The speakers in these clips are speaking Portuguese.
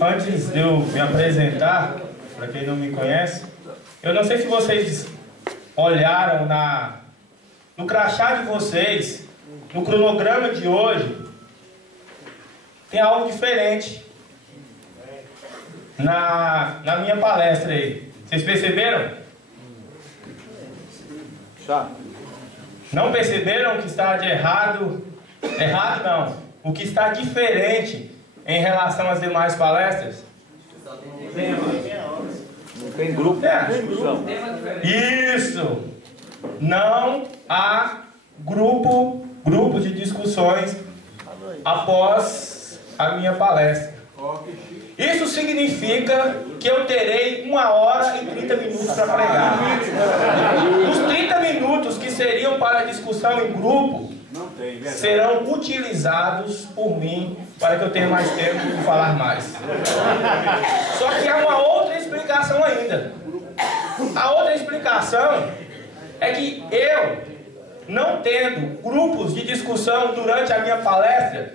Antes de eu me apresentar, para quem não me conhece, eu não sei se vocês olharam no crachá de vocês, no cronograma de hoje, tem algo diferente na minha palestra aí. Vocês perceberam? Não perceberam o que está de errado? Errado não. O que está diferente em relação às demais palestras? Não tem grupo de discussão. Isso! Não há grupo de discussões após a minha palestra. Isso significa que eu terei 1 hora e 30 minutos para pregar. Os 30 minutos que seriam para discussão em grupo serão utilizados por mim para que eu tenha mais tempo de falar mais. Só que há uma outra explicação ainda. A outra explicação é que eu, não tendo grupos de discussão durante a minha palestra,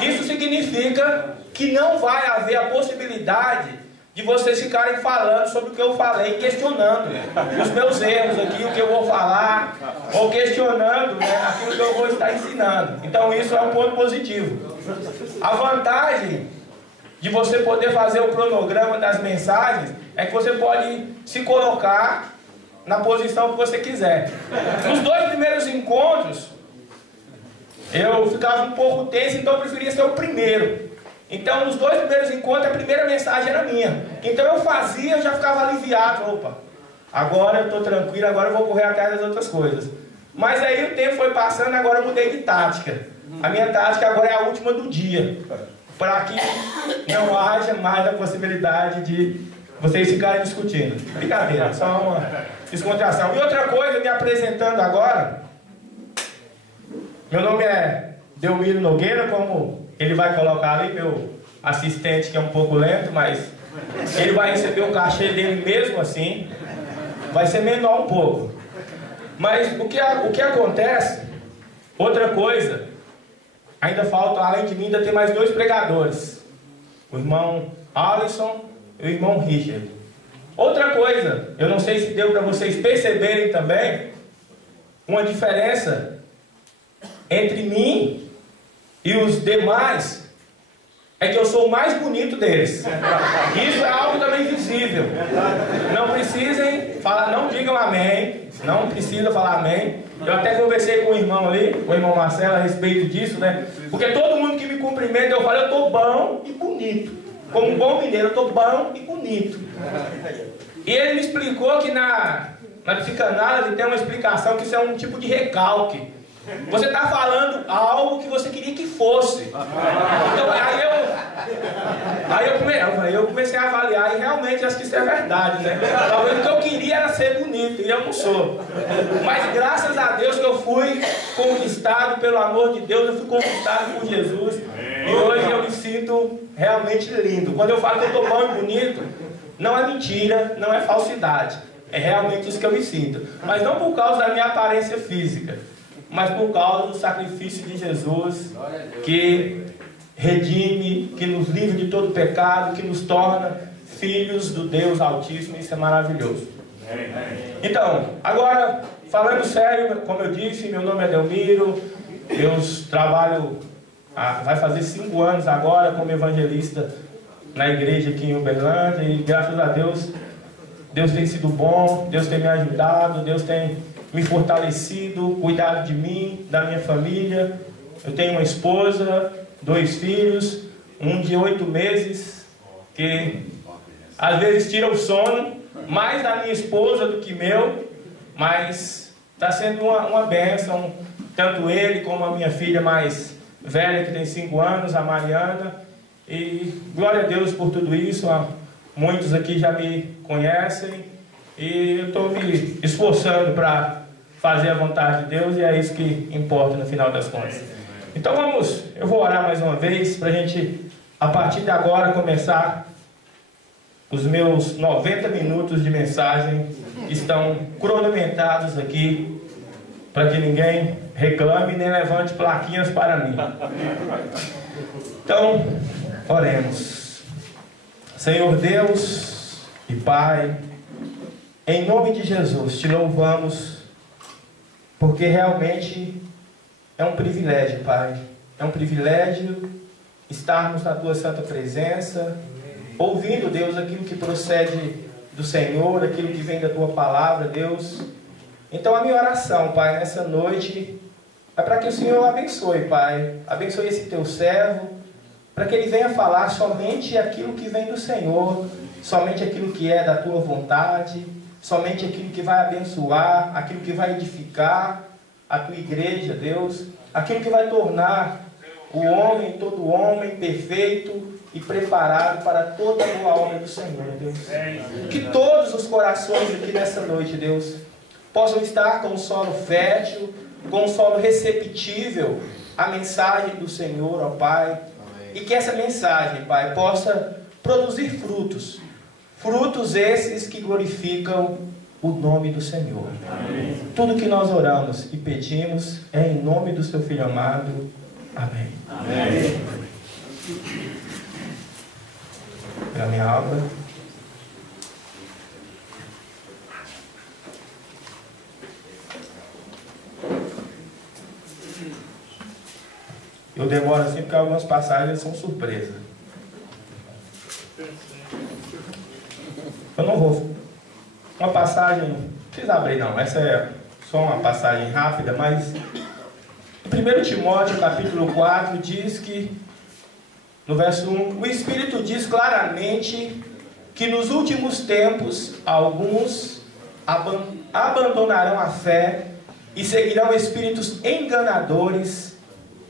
isso significa que não vai haver a possibilidade de vocês ficarem falando sobre o que eu falei, questionando os meus erros aqui, o que eu vou falar, ou questionando, né, aquilo que eu vou estar ensinando. Então isso é um ponto positivo. A vantagem de você poder fazer o cronograma das mensagens é que você pode se colocar na posição que você quiser. Nos 2 primeiros encontros, eu ficava um pouco tenso, então eu preferia ser o primeiro. Então, nos 2 primeiros encontros, a primeira mensagem era minha. Então eu fazia, eu já ficava aliviado. Opa, agora eu estou tranquilo, agora eu vou correr atrás das outras coisas. Mas aí o tempo foi passando, agora eu mudei de tática. A minha tática agora é a última do dia, para que não haja mais a possibilidade de vocês ficarem discutindo. Brincadeira, só uma descontração. E outra coisa, me apresentando agora, meu nome é Delmiro Nogueira, como ele vai colocar ali, meu assistente que é um pouco lento, mas ele vai receber o cachê dele mesmo assim, vai ser menor um pouco. Mas o que acontece, outra coisa, ainda falta, além de mim, ainda tem mais 2 pregadores, o irmão Alisson e o irmão Richard. Outra coisa, eu não sei se deu para vocês perceberem também, uma diferença entre mim e os demais, é que eu sou o mais bonito deles. Isso é algo também visível. Não precisem falar, não digam amém, não precisa falar amém. Eu até conversei com o irmão ali, o irmão Marcelo, a respeito disso, né? Porque todo mundo que me cumprimenta, eu falo, eu estou bom e bonito. Como um bom mineiro, eu estou bom e bonito. E ele me explicou que na psicanálise tem uma explicação que isso é um tipo de recalque. Você está falando algo que você queria que fosse. Então, aí eu comecei a avaliar e realmente acho que isso é verdade, né? Talvez o que eu queria era ser bonito e eu não sou. Mas graças a Deus que eu fui conquistado pelo amor de Deus, eu fui conquistado por Jesus. E hoje eu me sinto realmente lindo. Quando eu falo que eu estou bom e bonito, não é mentira, não é falsidade. É realmente isso que eu me sinto. Mas não por causa da minha aparência física, mas por causa do sacrifício de Jesus, que redime, que nos livra de todo pecado, que nos torna filhos do Deus Altíssimo. Isso é maravilhoso. Então, agora, falando sério, como eu disse, meu nome é Delmiro, eu trabalho, vai fazer 5 anos agora como evangelista na igreja aqui em Uberlândia, e graças a Deus, Deus tem sido bom, Deus tem me ajudado, Deus tem me fortalecido, cuidado de mim, da minha família. Eu tenho uma esposa, 2 filhos, um de 8 meses, que às vezes tira o sono, mais da minha esposa do que meu, mas está sendo uma bênção, tanto ele como a minha filha mais velha, que tem 5 anos, a Mariana, e glória a Deus por tudo isso. Muitos aqui já me conhecem, e eu estou me esforçando para fazer a vontade de Deus, e é isso que importa no final das contas. Então eu vou orar mais uma vez, para a gente, a partir de agora, começar os meus 90 minutos de mensagem, que estão cronometrados aqui, para que ninguém reclame nem levante plaquinhas para mim. Então, Oremos. Senhor Deus e Pai, em nome de Jesus, te louvamos, porque realmente é um privilégio, Pai. É um privilégio estarmos na Tua santa presença, ouvindo, Deus, aquilo que procede do Senhor, aquilo que vem da Tua palavra, Deus. Então a minha oração, Pai, nessa noite, é para que o Senhor abençoe, Pai. Abençoe esse Teu servo, para que ele venha falar somente aquilo que vem do Senhor, somente aquilo que é da Tua vontade, somente aquilo que vai abençoar, aquilo que vai edificar a Tua igreja, Deus, aquilo que vai tornar o homem, todo homem, perfeito e preparado para toda a boa obra do Senhor, Deus. Que todos os corações aqui nessa noite, Deus, possam estar com um solo fértil, com um solo receptível à mensagem do Senhor, ó Pai. E que essa mensagem, Pai, possa produzir frutos. Frutos esses que glorificam o nome do Senhor. Amém. Tudo que nós oramos e pedimos é em nome do Seu Filho amado. Amém. Amém. Pela minha aula. Eu demoro assim porque algumas passagens são surpresa. Eu não vou. Uma passagem, não precisa abrir não, essa é só uma passagem rápida, mas em 1 Timóteo capítulo 4 diz que, no verso 1, o Espírito diz claramente que nos últimos tempos alguns abandonarão a fé e seguirão espíritos enganadores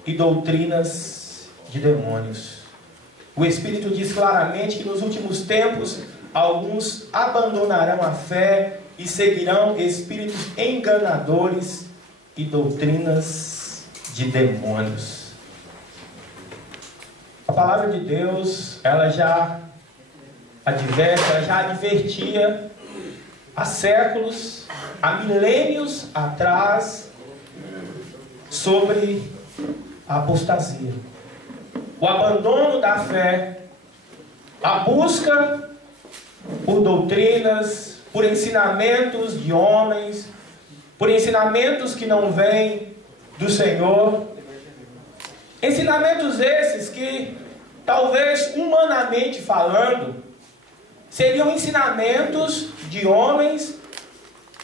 e doutrinas de demônios. O Espírito diz claramente que nos últimos tempos alguns abandonarão a fé e seguirão espíritos enganadores e doutrinas de demônios. A palavra de Deus, ela já adverte, ela já advertia há séculos, há milênios atrás, sobre a apostasia, o abandono da fé, a busca por doutrinas, por ensinamentos de homens, por ensinamentos que não vêm do Senhor. Ensinamentos esses que, talvez humanamente falando, seriam ensinamentos de homens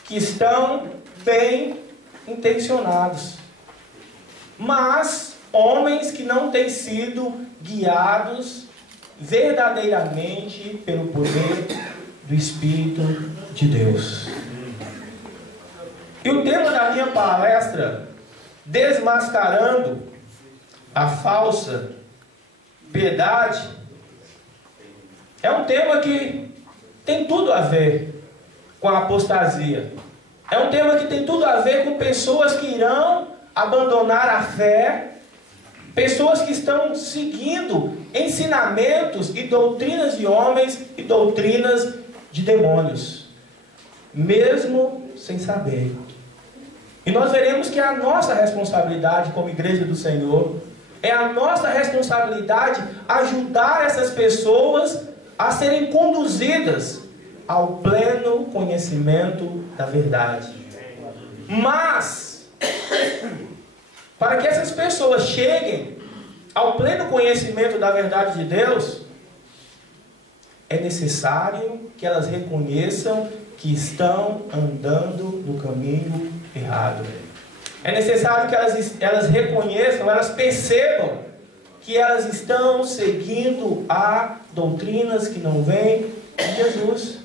que estão bem intencionados, mas homens que não têm sido guiados verdadeiramente pelo poder do Espírito de Deus. E o tema da minha palestra, desmascarando a falsa piedade, é um tema que tem tudo a ver com a apostasia. É um tema que tem tudo a ver com pessoas que irão abandonar a fé, pessoas que estão seguindo ensinamentos e doutrinas de homens e doutrinas de demônios, mesmo sem saber. E nós veremos que é a nossa responsabilidade como igreja do Senhor, é a nossa responsabilidade ajudar essas pessoas a serem conduzidas ao pleno conhecimento da verdade. Mas, para que essas pessoas cheguem ao pleno conhecimento da verdade de Deus, é necessário que elas reconheçam que estão andando no caminho errado. É necessário que elas reconheçam, elas percebam que elas estão seguindo a doutrinas que não vêm de Jesus.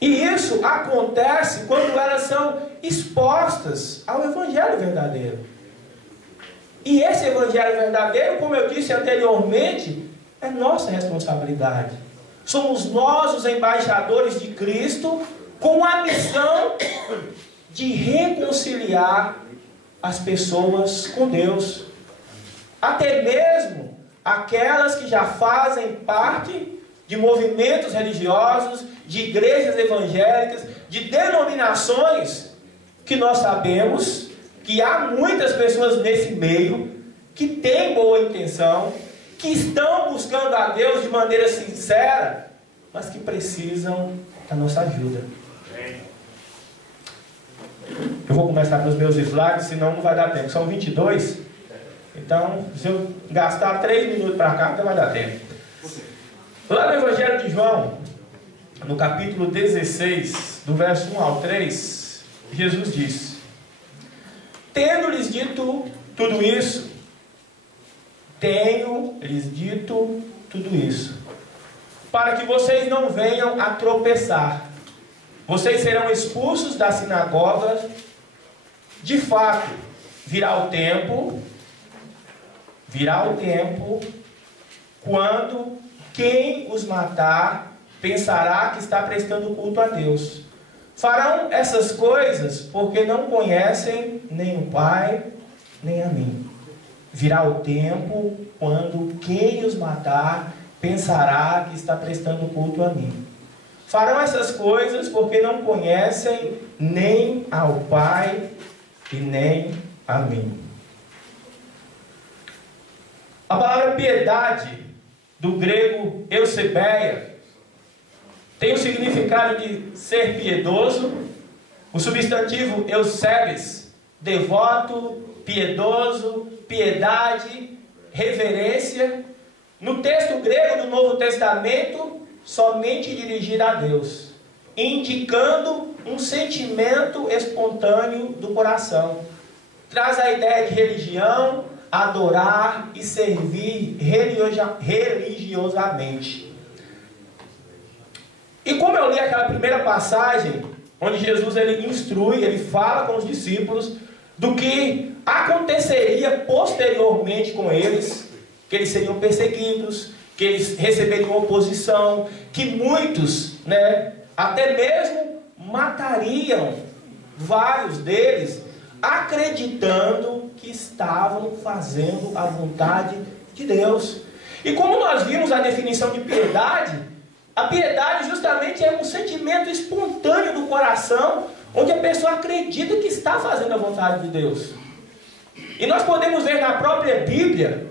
E isso acontece quando elas são expostas ao Evangelho verdadeiro. E esse Evangelho verdadeiro, como eu disse anteriormente, é nossa responsabilidade. Somos nós os embaixadores de Cristo, com a missão de reconciliar as pessoas com Deus. Até mesmo aquelas que já fazem parte de movimentos religiosos, de igrejas evangélicas, de denominações, que nós sabemos que há muitas pessoas nesse meio que têm boa intenção, que estão buscando a Deus de maneira sincera, mas que precisam da nossa ajuda. Eu vou começar pelos meus slides, senão não vai dar tempo. São 22. Então, se eu gastar 3 minutos para cá, não vai dar tempo. Lá no Evangelho de João, no capítulo 16, do verso 1 ao 3, Jesus diz: tendo-lhes dito tudo isso, tenho-lhes dito tudo isso, para que vocês não venham a tropeçar. Vocês serão expulsos das sinagogas. De fato, virá o tempo, quando quem os matar pensará que está prestando culto a Deus. Farão essas coisas porque não conhecem nem o Pai, nem a mim. Virá o tempo quando quem os matar pensará que está prestando culto a mim. Farão essas coisas porque não conhecem nem ao Pai e nem a mim. A palavra piedade, do grego eusebeia, tem o significado de ser piedoso. O substantivo eusebes, devoto, piedoso, piedade, reverência. No texto grego do Novo Testamento, somente dirigida a Deus, indicando um sentimento espontâneo do coração. Traz a ideia de religião, adorar e servir religiosamente. E como eu li aquela primeira passagem, onde Jesus ele instrui, ele fala com os discípulos do que aconteceria posteriormente com eles, que eles seriam perseguidos, que eles receberiam oposição, que muitos, até mesmo matariam vários deles, acreditando que estavam fazendo a vontade de Deus. E como nós vimos a definição de piedade, a piedade justamente é um sentimento espontâneo do coração, onde a pessoa acredita que está fazendo a vontade de Deus. E nós podemos ver na própria Bíblia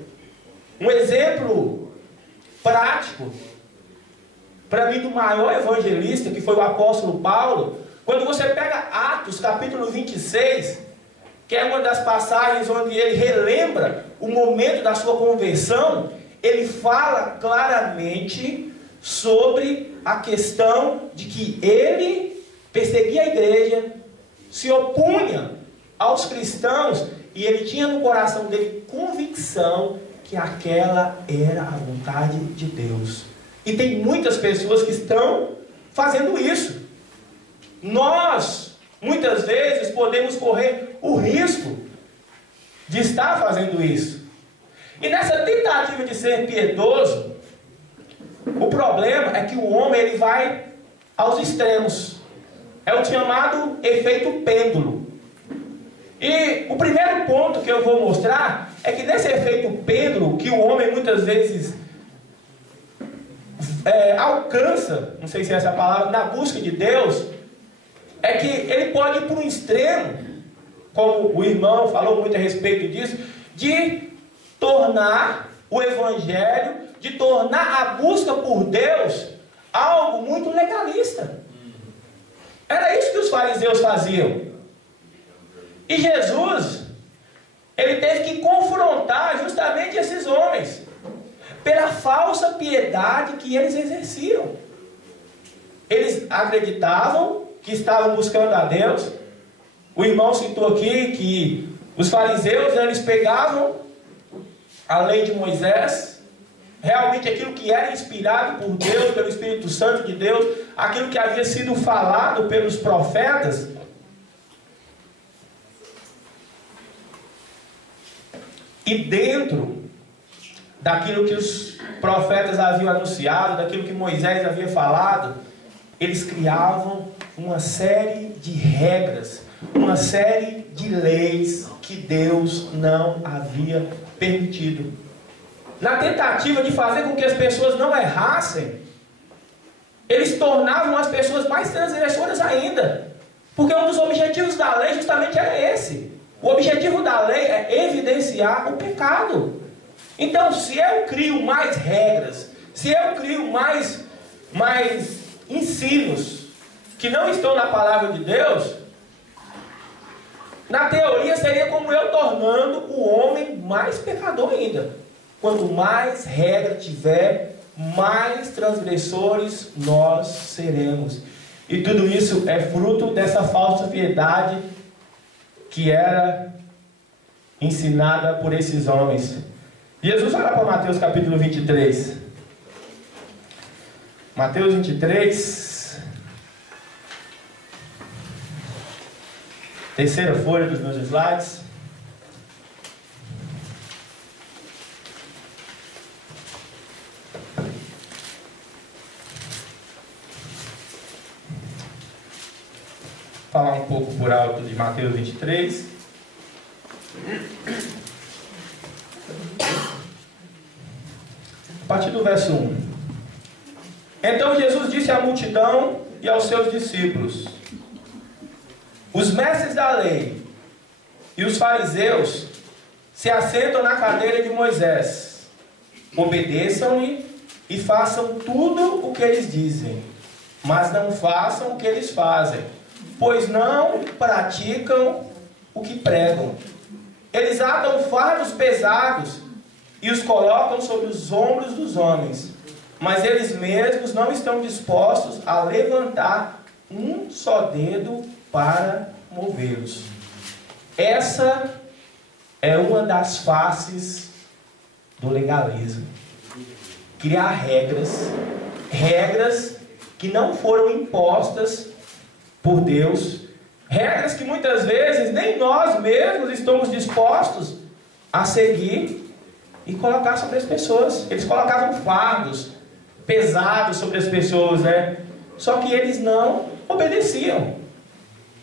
um exemplo prático, para mim, do maior evangelista, que foi o apóstolo Paulo. Quando você pega Atos, capítulo 26, que é uma das passagens onde ele relembra o momento da sua conversão, ele fala claramente sobre a questão de que ele perseguia a igreja, se opunha aos cristãos, e ele tinha no coração dele convicção que aquela era a vontade de Deus. E tem muitas pessoas que estão fazendo isso. Nós, muitas vezes, podemos correr o risco de estar fazendo isso. E nessa tentativa de ser piedoso, o problema é que o homem ele vai aos extremos. É o chamado efeito pêndulo. E o primeiro ponto que eu vou mostrar é que nesse efeito pêndulo, que o homem muitas vezes alcança, não sei se é essa a palavra, na busca de Deus, é que ele pode ir para um extremo, como o irmão falou muito a respeito disso, de tornar o evangelho, de tornar a busca por Deus algo muito legalista. Era isso que os fariseus faziam. E Jesus, ele teve que confrontar justamente esses homens pela falsa piedade que eles exerciam. Eles acreditavam que estavam buscando a Deus. O irmão citou aqui que os fariseus, eles pegavam a lei de Moisés, realmente aquilo que era inspirado por Deus, pelo Espírito Santo de Deus, aquilo que havia sido falado pelos profetas, e dentro daquilo que os profetas haviam anunciado, daquilo que Moisés havia falado, eles criavam uma série de regras, uma série de leis que Deus não havia permitido. Na tentativa de fazer com que as pessoas não errassem, eles tornavam as pessoas mais transgressoras ainda. Porque um dos objetivos da lei justamente era esse. O objetivo da lei é evidenciar o pecado. Então, se eu crio mais regras, se eu crio mais ensinos que não estão na palavra de Deus, na teoria seria como eu tornando o homem mais pecador ainda. Quanto mais regra tiver, mais transgressores nós seremos. E tudo isso é fruto dessa falsa piedade que era ensinada por esses homens. Jesus olha para Mateus capítulo 23. Mateus 23. Terceira folha dos meus slides. Falar um pouco por alto de Mateus 23. A partir do verso 1. Então Jesus disse à multidão e aos seus discípulos: os mestres da lei e os fariseus se assentam na cadeira de Moisés. Obedeçam-lhe e façam tudo o que eles dizem, mas não façam o que eles fazem, pois não praticam o que pregam. Eles atam fardos pesados e os colocam sobre os ombros dos homens, mas eles mesmos não estão dispostos a levantar um só dedo para movê-los. Essa é uma das faces do legalismo. Criar regras que não foram impostas por Deus, regras que muitas vezes nem nós mesmos estamos dispostos a seguir e colocar sobre as pessoas. Eles colocavam fardos pesados sobre as pessoas, né? Só que eles não obedeciam.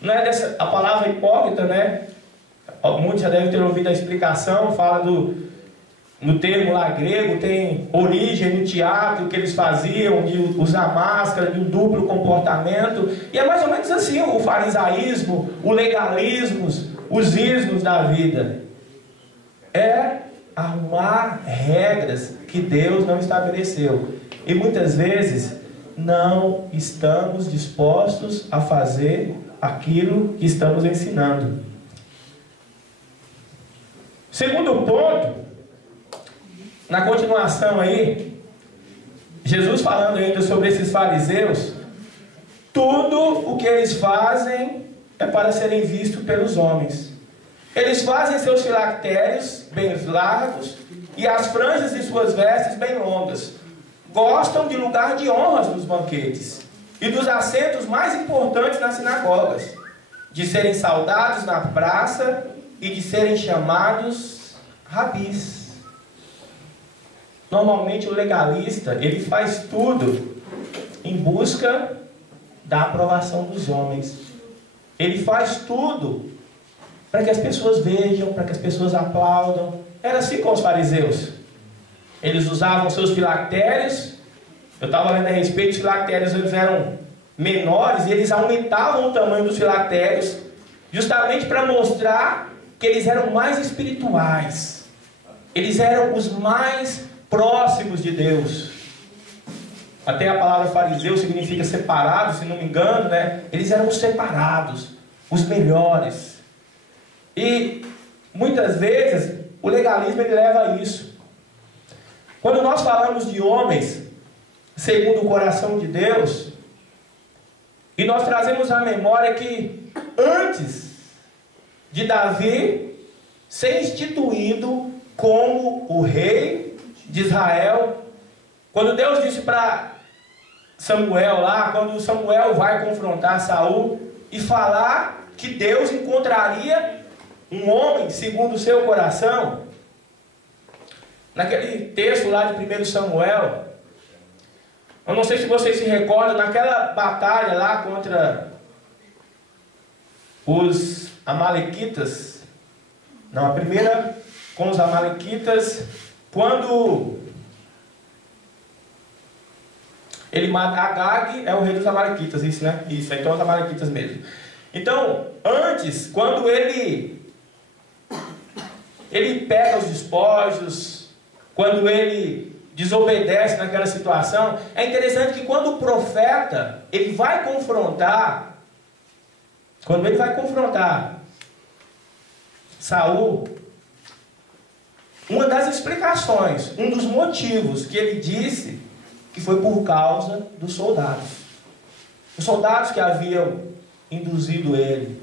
Não é dessa a palavra hipócrita, né? Muitos já devem ter ouvido a explicação, fala no termo lá grego, tem origem no teatro que eles faziam, de usar máscara, de um duplo comportamento. E é mais ou menos assim o farisaísmo, o legalismo, os ismos da vida. É arrumar regras que Deus não estabeleceu. E muitas vezes não estamos dispostos a fazer aquilo que estamos ensinando. Segundo ponto, na continuação aí, Jesus falando ainda sobre esses fariseus, tudo o que eles fazem é para serem vistos pelos homens. Eles fazem seus filactérios bem largos e as franjas de suas vestes bem longas. Gostam de lugar de honras nos banquetes e dos assentos mais importantes nas sinagogas, de serem saudados na praça e de serem chamados rabis. Normalmente o legalista, ele faz tudo em busca da aprovação dos homens. Ele faz tudo para que as pessoas vejam, para que as pessoas aplaudam. Era assim com os fariseus. Eles usavam seus filactérios. Eu estava lendo a respeito, os filactérios eles eram menores e eles aumentavam o tamanho dos filactérios justamente para mostrar que eles eram mais espirituais. Eles eram os mais próximos de Deus. Até a palavra fariseu significa separado, se não me engano, né? Eles eram os separados, os melhores. E muitas vezes o legalismo ele leva a isso. Quando nós falamos de homens segundo o coração de Deus, e nós trazemos à memória que antes de Davi ser instituído como o rei de Israel, quando Deus disse para Samuel lá, quando Samuel vai confrontar Saul e falar que Deus encontraria um homem segundo o seu coração, naquele texto lá de 1 Samuel, eu não sei se vocês se recordam, naquela batalha lá contra os amalequitas, não, a primeira com os amalequitas, quando ele mata Agag, é o rei dos amalequitas, isso, né? Isso, então os amalequitas mesmo. Então, antes, quando ele pega os despojos, quando ele desobedece naquela situação. É interessante que quando o profeta, ele vai confrontar, quando ele vai confrontar Saul, uma das explicações, um dos motivos que ele disse, que foi por causa dos soldados. Os soldados que haviam induzido ele.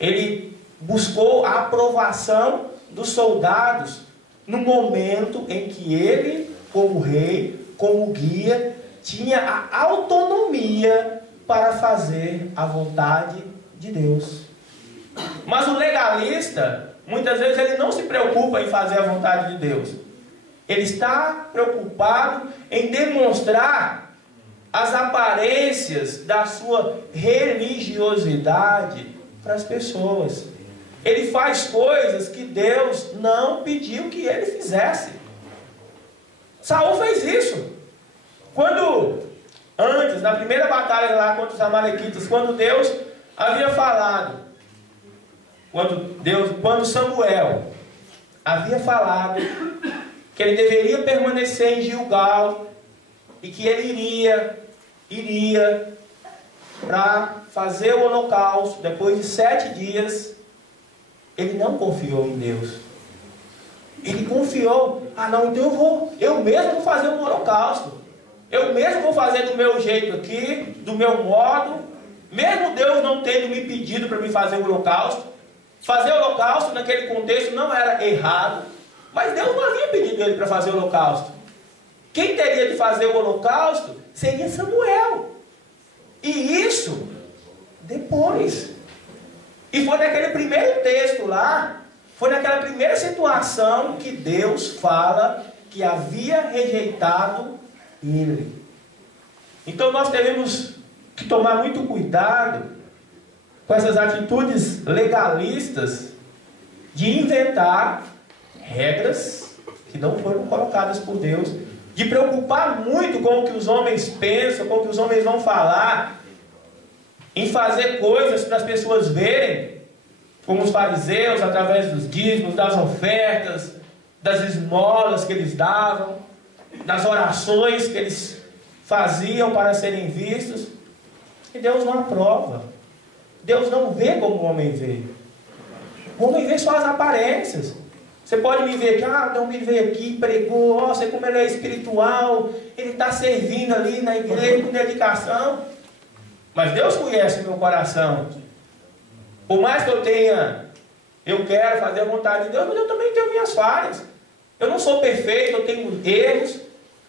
Ele buscou a aprovação dos soldados no momento em que ele, como rei, como guia, tinha a autonomia para fazer a vontade de Deus. Mas o legalista, muitas vezes ele não se preocupa em fazer a vontade de Deus. Ele está preocupado em demonstrar as aparências da sua religiosidade para as pessoas. Ele faz coisas que Deus não pediu que ele fizesse. Saul fez isso. Antes, na primeira batalha lá contra os amalequitas, quando Deus havia falado, quando Samuel havia falado que ele deveria permanecer em Gilgal e que ele iria para fazer o holocausto depois de 7 dias, ele não confiou em Deus. Ele confiou, então eu mesmo vou fazer um holocausto. Eu mesmo vou fazer do meu jeito aqui, do meu modo, mesmo Deus não tendo me pedido para me fazer o holocausto. Fazer o holocausto naquele contexto não era errado, mas Deus não havia pedido ele para fazer o holocausto. Quem teria de fazer o holocausto seria Samuel. E isso depois. E foi naquele primeiro texto lá, foi naquela primeira situação que Deus fala que havia rejeitado ele. Então nós teremos que tomar muito cuidado com essas atitudes legalistas de inventar regras que não foram colocadas por Deus, de preocupar muito com o que os homens pensam, com o que os homens vão falar, em fazer coisas para as pessoas verem, como os fariseus, através dos dízimos, das ofertas, das esmolas que eles davam, das orações que eles faziam para serem vistos. E Deus não aprova. Deus não vê como o homem vê. O homem vê só as aparências. Você pode me ver que, não me veio aqui, pregou, você como ele é espiritual, ele está servindo ali na igreja com dedicação. Mas Deus conhece o meu coração. Por mais que eu quero fazer a vontade de Deus, mas eu também tenho minhas falhas. Eu não sou perfeito, eu tenho erros,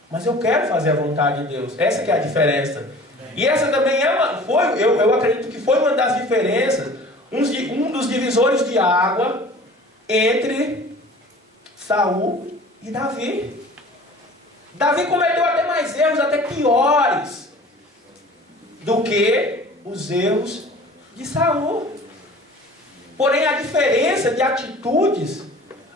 mas eu quero fazer a vontade de Deus. Essa que é a diferença. E essa também eu acredito que foi uma das diferenças, um dos divisores de água entre Saul e Davi. Davi cometeu até mais erros, até piores do que os erros de Saul. Porém, a diferença de atitudes,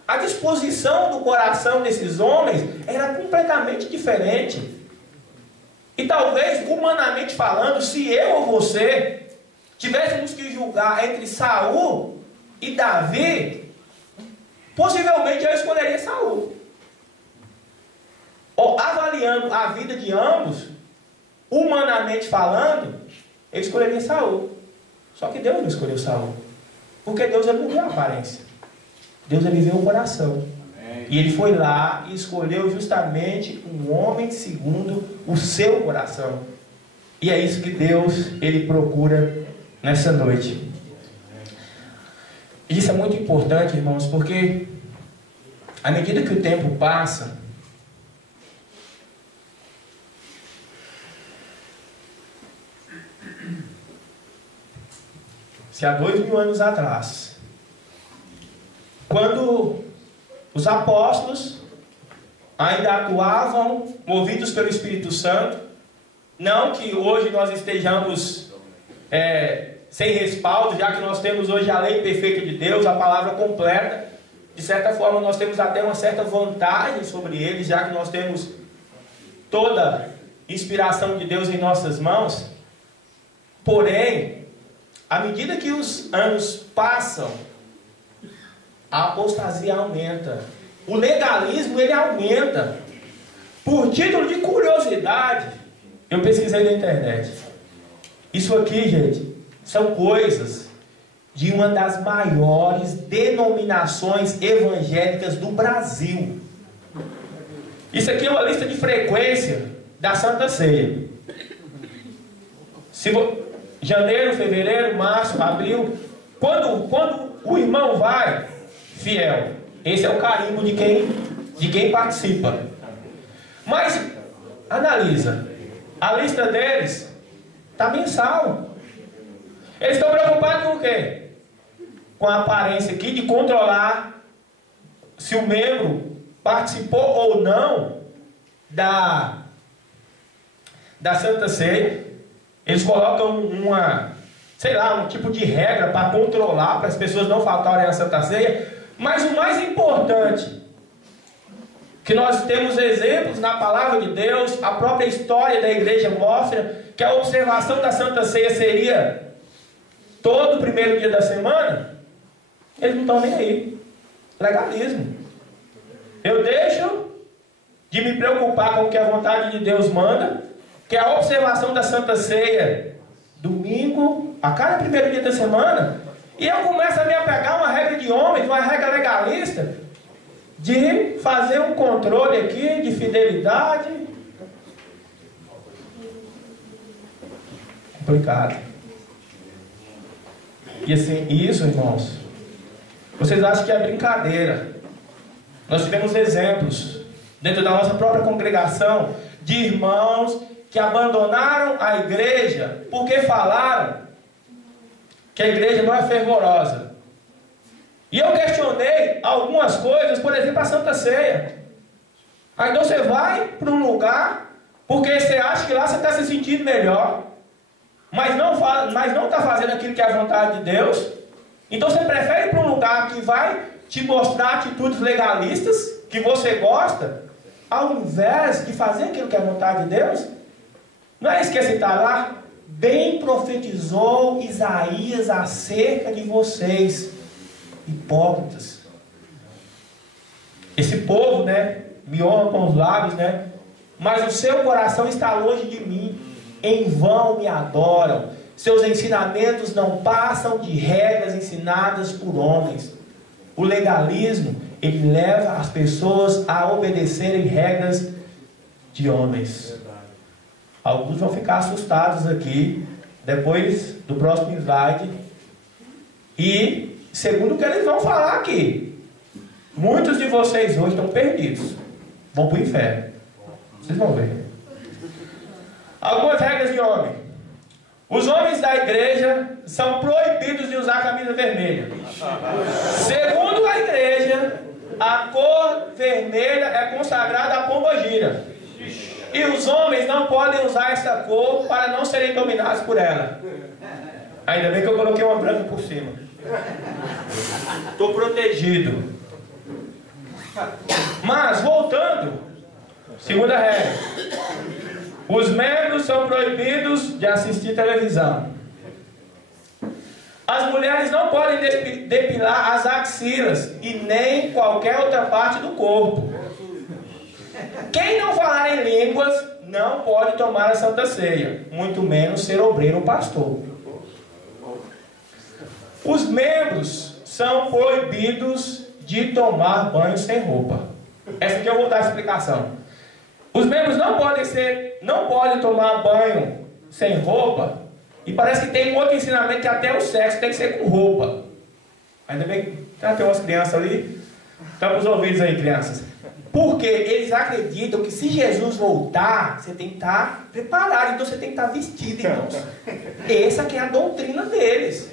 a disposição do coração desses homens era completamente diferente. E talvez, humanamente falando, se eu ou você tivéssemos que julgar entre Saul e Davi, possivelmente eu escolheria Saul. Ou avaliando a vida de ambos, humanamente falando, eu escolheria Saul. Só que Deus não escolheu Saul. Porque Deus ele não viu a aparência. Deus ele viu o coração. E ele foi lá e escolheu justamente um homem segundo o seu coração. E é isso que Deus ele procura nessa noite. E isso é muito importante, irmãos, porque à medida que o tempo passa, se há 2000 anos atrás, quando os apóstolos ainda atuavam movidos pelo Espírito Santo, não que hoje nós estejamos sem respaldo, já que nós temos hoje a lei perfeita de Deus, a palavra completa, de certa forma nós temos até uma certa vantagem sobre eles, já que nós temos toda a inspiração de Deus em nossas mãos. Porém, à medida que os anos passam, a apostasia aumenta. o legalismo ele aumenta. Por título de curiosidade, eu pesquisei na internet. Isso aqui, gente, são coisas de uma das maiores denominações evangélicas do Brasil. Isso aqui é uma lista de frequência da Santa Ceia. Janeiro, fevereiro, março, abril. Quando o irmão vai, fiel. Esse é o carimbo de quem participa. Mas, analisa. A lista deles está mensal. Eles estão preocupados com o quê? Com a aparência aqui de controlar se o membro participou ou não da Santa Ceia. Eles colocam um tipo de regra para controlar, para as pessoas não faltarem à Santa Ceia. Mas o mais importante, que nós temos exemplos na palavra de Deus, a própria história da igreja mostra que a observação da Santa Ceia seria todo o primeiro dia da semana. Eles não estão nem aí. Legalismo. Eu deixo de me preocupar com o que a vontade de Deus manda, que é a observação da Santa Ceia domingo, a cada primeiro dia da semana, e eu começo a me apegar a uma regra de homens, uma regra legalista, de fazer um controle aqui de fidelidade. Complicado. E assim, isso, irmãos, vocês acham que é brincadeira? Nós tivemos exemplos dentro da nossa própria congregação de irmãos que abandonaram a igreja porque falaram que a igreja não é fervorosa. E eu questionei algumas coisas, por exemplo, a Santa Ceia. Aí então você vai para um lugar porque você acha que lá você está se sentindo melhor, mas não está fazendo aquilo que é a vontade de Deus. Então você prefere ir para um lugar que vai te mostrar atitudes legalistas que você gosta, ao invés de fazer aquilo que é a vontade de Deus. Não é isso que está lá? Bem profetizou Isaías acerca de vocês, hipócritas. Esse povo, me honra com os lábios, mas o seu coração está longe de mim. Em vão me adoram. Seus ensinamentos não passam de regras ensinadas por homens. O legalismo, ele leva as pessoas a obedecerem regras de homens. Alguns vão ficar assustados aqui, depois do próximo slide. E, segundo o que eles vão falar aqui, muitos de vocês hoje estão perdidos. Vão para o inferno. Vocês vão ver. Algumas regras de homem. Os homens da igreja são proibidos de usar camisa vermelha. Segundo a igreja, a cor vermelha é consagrada à pombagira. E os homens não podem usar essa cor para não serem dominados por ela. Ainda bem que eu coloquei uma branca por cima. Estou protegido. Mas, voltando, segunda regra. Os membros são proibidos de assistir televisão. As mulheres não podem depilar as axilas e nem qualquer outra parte do corpo. Quem não falar em línguas não pode tomar a Santa Ceia, muito menos ser obreiro ou pastor. Os membros são proibidos de tomar banho sem roupa. Essa aqui eu vou dar a explicação. Os membros não podem tomar banho sem roupa. E parece que tem um outro ensinamento que até o sexo tem que ser com roupa. Ainda bem que tem umas crianças ali. Tampa os ouvidos aí, crianças. Porque eles acreditam que se Jesus voltar, você tem que estar preparado. Então você tem que estar vestido, irmãos. Essa que é a doutrina deles.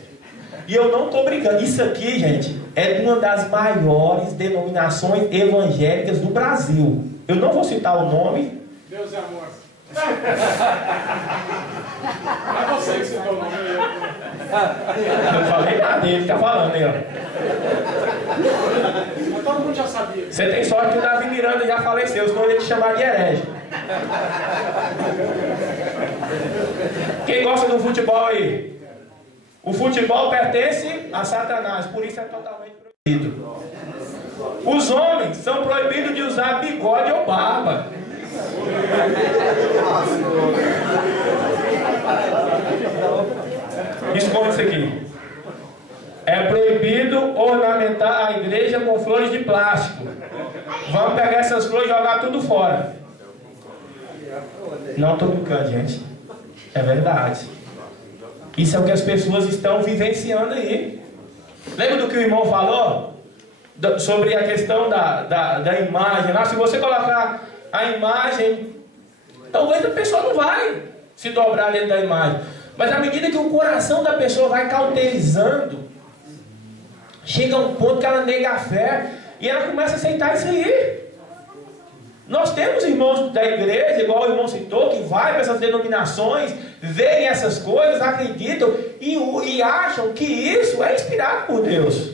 E eu não estou brincando. Isso aqui, gente, é uma das maiores denominações evangélicas do Brasil. Eu não vou citar o nome. Deus é amor. É você que citou o nome. Eu não falei nada, ele está falando aí, ó. Mas todo mundo já sabia. Você tem sorte que o Davi Miranda já faleceu, senão ele ia te chamar de herege. Quem gosta do futebol aí? O futebol pertence a Satanás, por isso é totalmente proibido. Os homens são proibidos de usar bigode ou barba. Esconde isso aqui. É proibido ornamentar a igreja com flores de plástico. Vamos pegar essas flores e jogar tudo fora. Não estou brincando, gente. É verdade. Isso é o que as pessoas estão vivenciando aí. Lembra do que o irmão falou? Sobre a questão da imagem. Se você colocar a imagem, talvez a pessoa não vai se dobrar dentro da imagem. Mas à medida que o coração da pessoa vai cauterizando, chega um ponto que ela nega a fé e ela começa a aceitar isso aí. Nós temos irmãos da igreja, igual o irmão citou, que vai para essas denominações, veem essas coisas, acreditam e acham que isso é inspirado por Deus.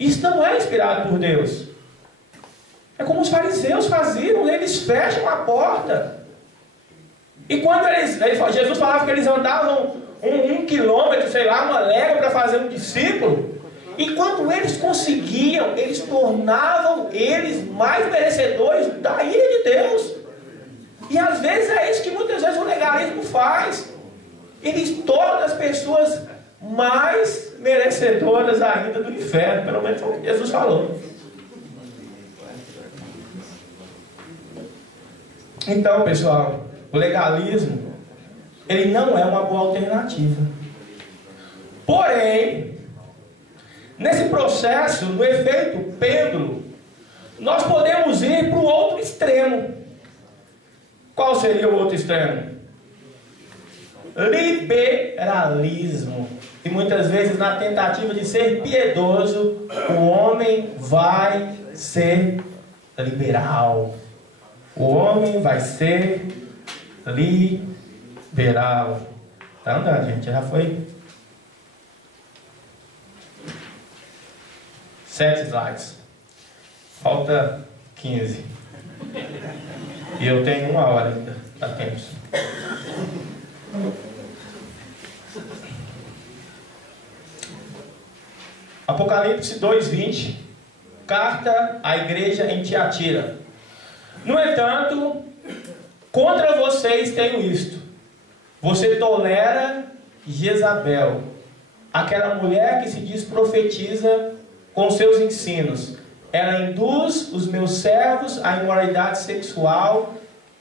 Isso não é inspirado por Deus. É como os fariseus faziam, eles fecham a porta. E quando Jesus falava que eles andavam um quilômetro, sei lá, uma légua para fazer um discípulo, e quando eles conseguiam, eles tornavam eles mais merecedores da ira de Deus. E às vezes é isso que muitas vezes o legalismo faz. Ele torna as pessoas mais merecedoras ainda do inferno. Pelo menos foi o que Jesus falou. Então, pessoal, o legalismo, ele não é uma boa alternativa. Porém, nesse processo, no efeito pêndulo, nós podemos ir para o outro extremo. Qual seria o outro extremo? Liberalismo. E muitas vezes, na tentativa de ser piedoso, o homem vai ser liberal. O homem vai ser liberal. Tá andando, gente? Já foi 7 slides. Falta 15. E eu tenho 1 hora ainda. Dá tempo. Apocalipse 2:20. Carta à igreja em Tiatira. No entanto, contra vocês tenho isto: você tolera Jezabel, aquela mulher que se diz profetiza, com seus ensinos. Ela induz os meus servos à imoralidade sexual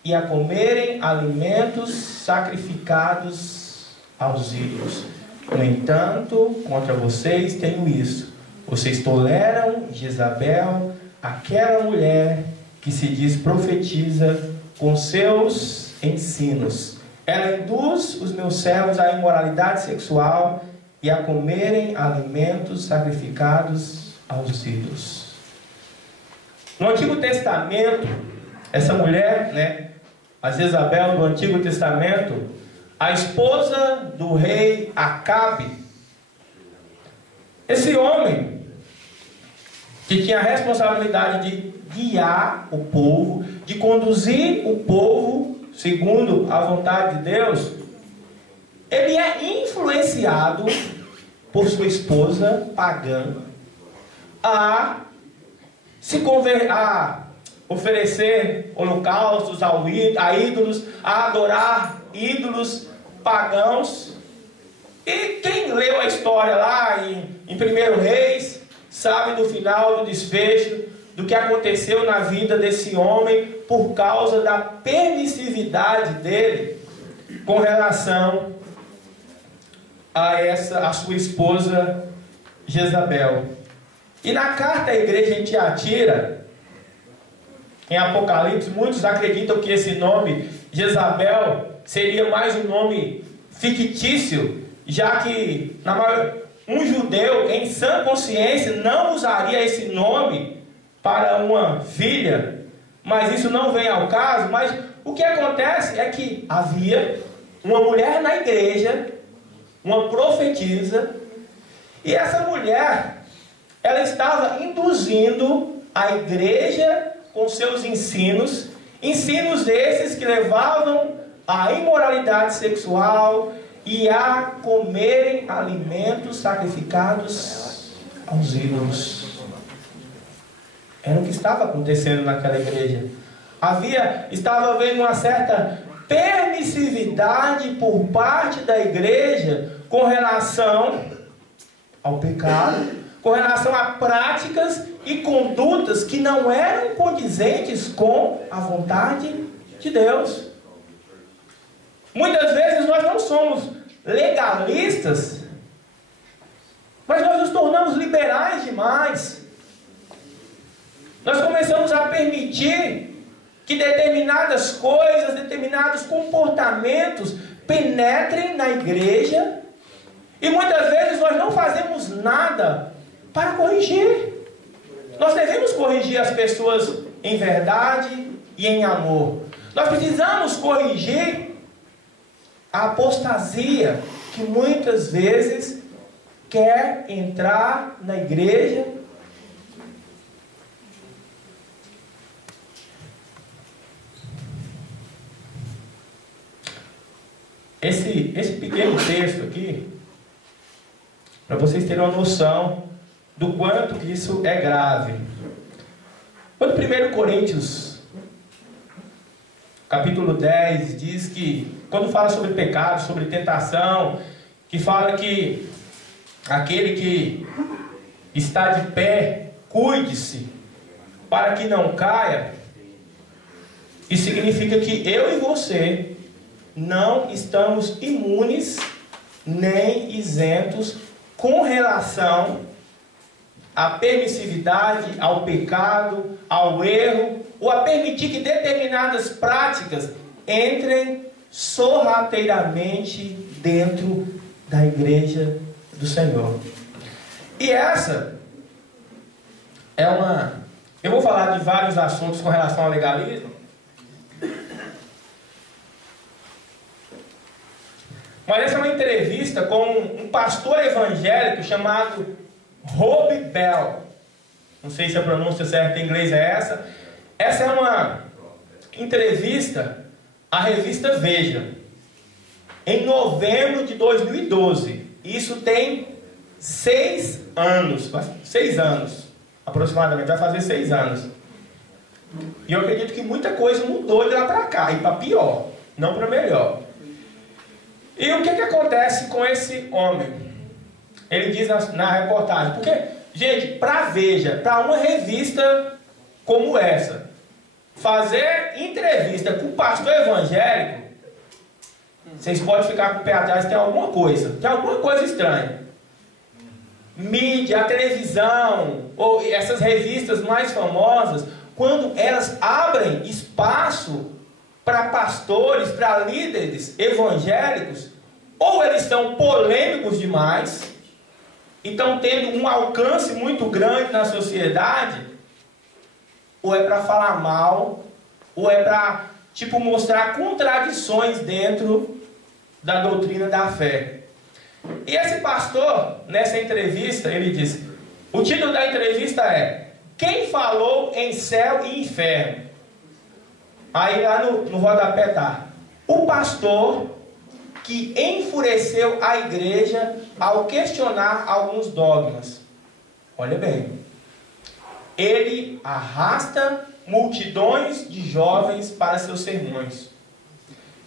e a comerem alimentos sacrificados aos ídolos. No entanto, contra vocês tenho isso: vocês toleram Jezabel, aquela mulher que se diz profetiza, com seus ensinos. Ela induz os meus servos à imoralidade sexual e a comerem alimentos sacrificados aos ídolos. No Antigo Testamento, essa mulher, a Jezabel do Antigo Testamento, a esposa do rei Acabe, esse homem que tinha a responsabilidade de guiar o povo, de conduzir o povo segundo a vontade de Deus, ele é influenciado por sua esposa pagã a oferecer holocaustos a ídolos, a adorar ídolos pagãos. E quem leu a história lá em 1 Reis, sabe do final, do desfecho, do que aconteceu na vida desse homem por causa da permissividade dele com relação a sua esposa Jezabel. E na carta à igreja em Tiatira, em Apocalipse, muitos acreditam que esse nome Jezabel seria mais um nome fictício, já que um judeu em sã consciência não usaria esse nome para uma filha, mas isso não vem ao caso. Mas o que acontece é que havia uma mulher na igreja, uma profetisa, e essa mulher, ela estava induzindo a igreja com seus ensinos esses que levavam à imoralidade sexual e a comerem alimentos sacrificados aos ídolos. Era o que estava acontecendo naquela igreja. Estava havendo uma certa permissividade por parte da igreja com relação ao pecado, com relação a práticas e condutas que não eram condizentes com a vontade de Deus. Muitas vezes nós não somos legalistas, mas nós nos tornamos liberais demais. Nós começamos a permitir que determinadas coisas, determinados comportamentos penetrem na igreja, e muitas vezes nós não fazemos nada para corrigir. Nós devemos corrigir as pessoas em verdade e em amor. Nós precisamos corrigir a apostasia que muitas vezes quer entrar na igreja. Esse pequeno texto aqui, para vocês terem uma noção do quanto que isso é grave. Quando 1 Coríntios, capítulo 10, diz que, quando fala sobre pecado, sobre tentação, que fala que aquele que está de pé, cuide-se, para que não caia, isso significa que eu e você não estamos imunes nem isentos com relação à permissividade, ao pecado, ao erro, ou a permitir que determinadas práticas entrem sorrateiramente dentro da igreja do Senhor. E essa é eu vou falar de vários assuntos com relação ao legalismo, mas essa é uma entrevista com um pastor evangélico chamado Rob Bell. Não sei se a pronúncia certa em inglês é essa. Essa é uma entrevista à revista Veja, em novembro de 2012. Isso tem 6 anos. 6 anos, aproximadamente. Vai fazer 6 anos. E eu acredito que muita coisa mudou de lá para cá. E para pior, não para melhor. E o que acontece com esse homem? Ele diz na reportagem. Porque, gente, para Veja, para uma revista como essa, fazer entrevista com o pastor evangélico, vocês podem ficar com o pé atrás, tem alguma coisa estranha. Mídia, a televisão, ou essas revistas mais famosas, quando elas abrem espaço para pastores, para líderes evangélicos, ou eles são polêmicos demais, e estão tendo um alcance muito grande na sociedade, ou é para falar mal, ou é para mostrar contradições dentro da doutrina da fé. E esse pastor, nessa entrevista, ele disse, o título da entrevista é Quem falou em céu e inferno? Aí lá no rodapé está o pastor que enfureceu a igreja ao questionar alguns dogmas. Olha bem, ele arrasta multidões de jovens para seus sermões.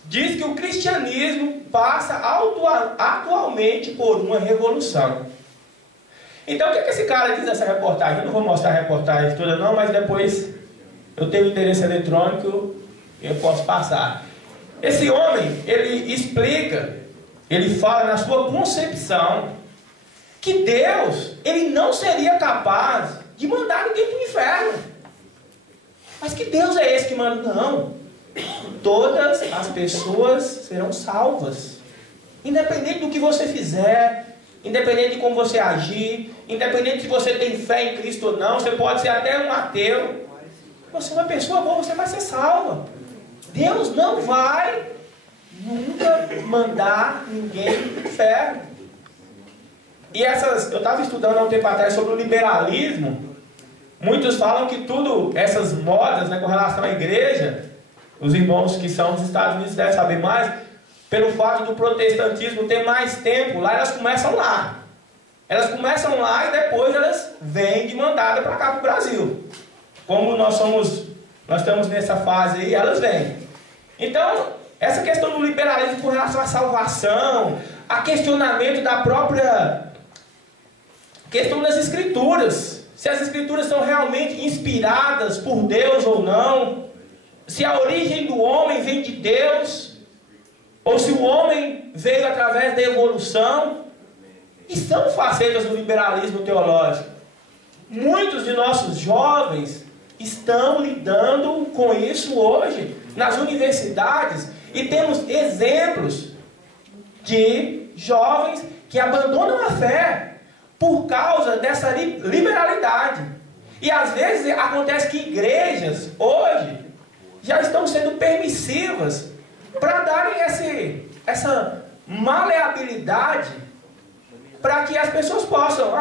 Diz que o cristianismo passa atualmente por uma revolução. Então o que esse cara diz nessa reportagem? Eu não vou mostrar a reportagem toda não, mas depois eu tenho o endereço eletrônico e eu posso passar. Esse homem, ele explica, ele fala na sua concepção que Deus, ele não seria capaz de mandar ninguém para o inferno. Mas que Deus é esse que manda? Não. Todas as pessoas serão salvas. Independente do que você fizer, independente de como você agir, independente se você tem fé em Cristo ou não, você pode ser até um ateu. Você é uma pessoa boa, você vai ser salva. Deus não vai nunca mandar ninguém para o inferno. E eu estava estudando há um tempo atrás sobre o liberalismo. Muitos falam que essas modas, com relação à igreja, os irmãos que são dos Estados Unidos devem saber mais, pelo fato do protestantismo ter mais tempo, lá elas começam lá. Elas começam lá e depois elas vêm de mandada para cá para o Brasil. como nós estamos nessa fase aí, elas vêm. Então, essa questão do liberalismo com relação à salvação, a questionamento da própria questão das Escrituras, se as Escrituras são realmente inspiradas por Deus ou não, se a origem do homem vem de Deus, ou se o homem veio através da evolução, e são facetas do liberalismo teológico. Muitos de nossos jovens estão lidando com isso hoje, nas universidades, e temos exemplos de jovens que abandonam a fé por causa dessa liberalidade. E às vezes acontece que igrejas hoje já estão sendo permissivas para darem essa maleabilidade para que as pessoas possam,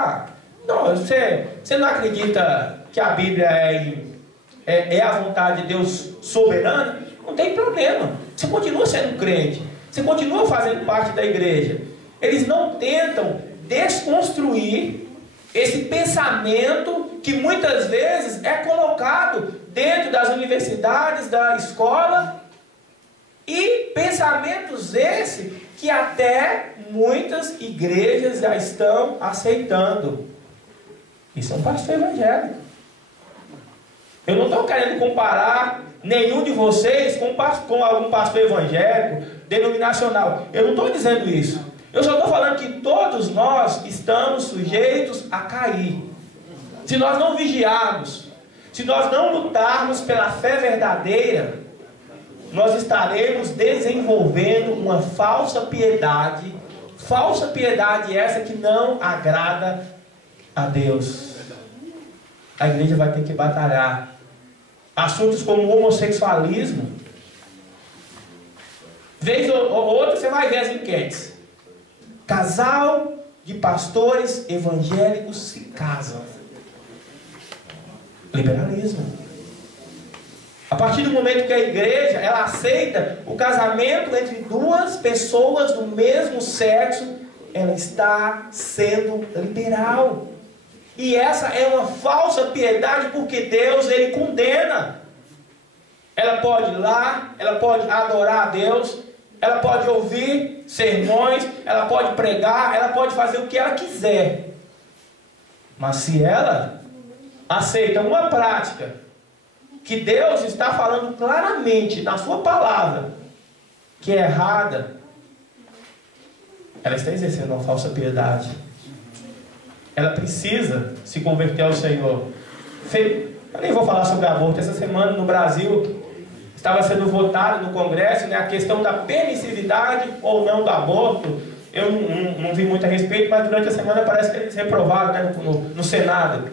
não, você não acredita que a Bíblia é a vontade de Deus soberana? Não tem problema, você continua sendo crente, você continua fazendo parte da igreja. Eles não tentam desconstruir esse pensamento que muitas vezes é colocado dentro das universidades, da escola, e pensamentos esses que até muitas igrejas já estão aceitando. Isso é um pastor evangélico. Eu não estou querendo comparar nenhum de vocês com algum pastor evangélico, denominacional. Eu não estou dizendo isso. Eu só estou falando que todos nós estamos sujeitos a cair. Se nós não vigiarmos, se nós não lutarmos pela fé verdadeira, nós estaremos desenvolvendo uma falsa piedade essa que não agrada a Deus. A igreja vai ter que batalhar. Assuntos como homossexualismo, vez ou outra você vai ver as enquetes. Casal de pastores evangélicos se casam. Liberalismo. A partir do momento que a igreja ela aceita o casamento entre duas pessoas do mesmo sexo, ela está sendo liberal. E essa é uma falsa piedade, porque Deus ele condena. Ela pode ir lá, ela pode adorar a Deus, ela pode ouvir sermões, ela pode pregar, ela pode fazer o que ela quiser. Mas se ela aceita uma prática que Deus está falando claramente na sua palavra que é errada, ela está exercendo uma falsa piedade. Ela precisa se converter ao Senhor. Eu nem vou falar sobre aborto. Essa semana no Brasil estava sendo votado no Congresso, né, a questão da permissividade ou não do aborto. Eu não vi muito a respeito, mas durante a semana parece que eles reprovaram, né, no Senado.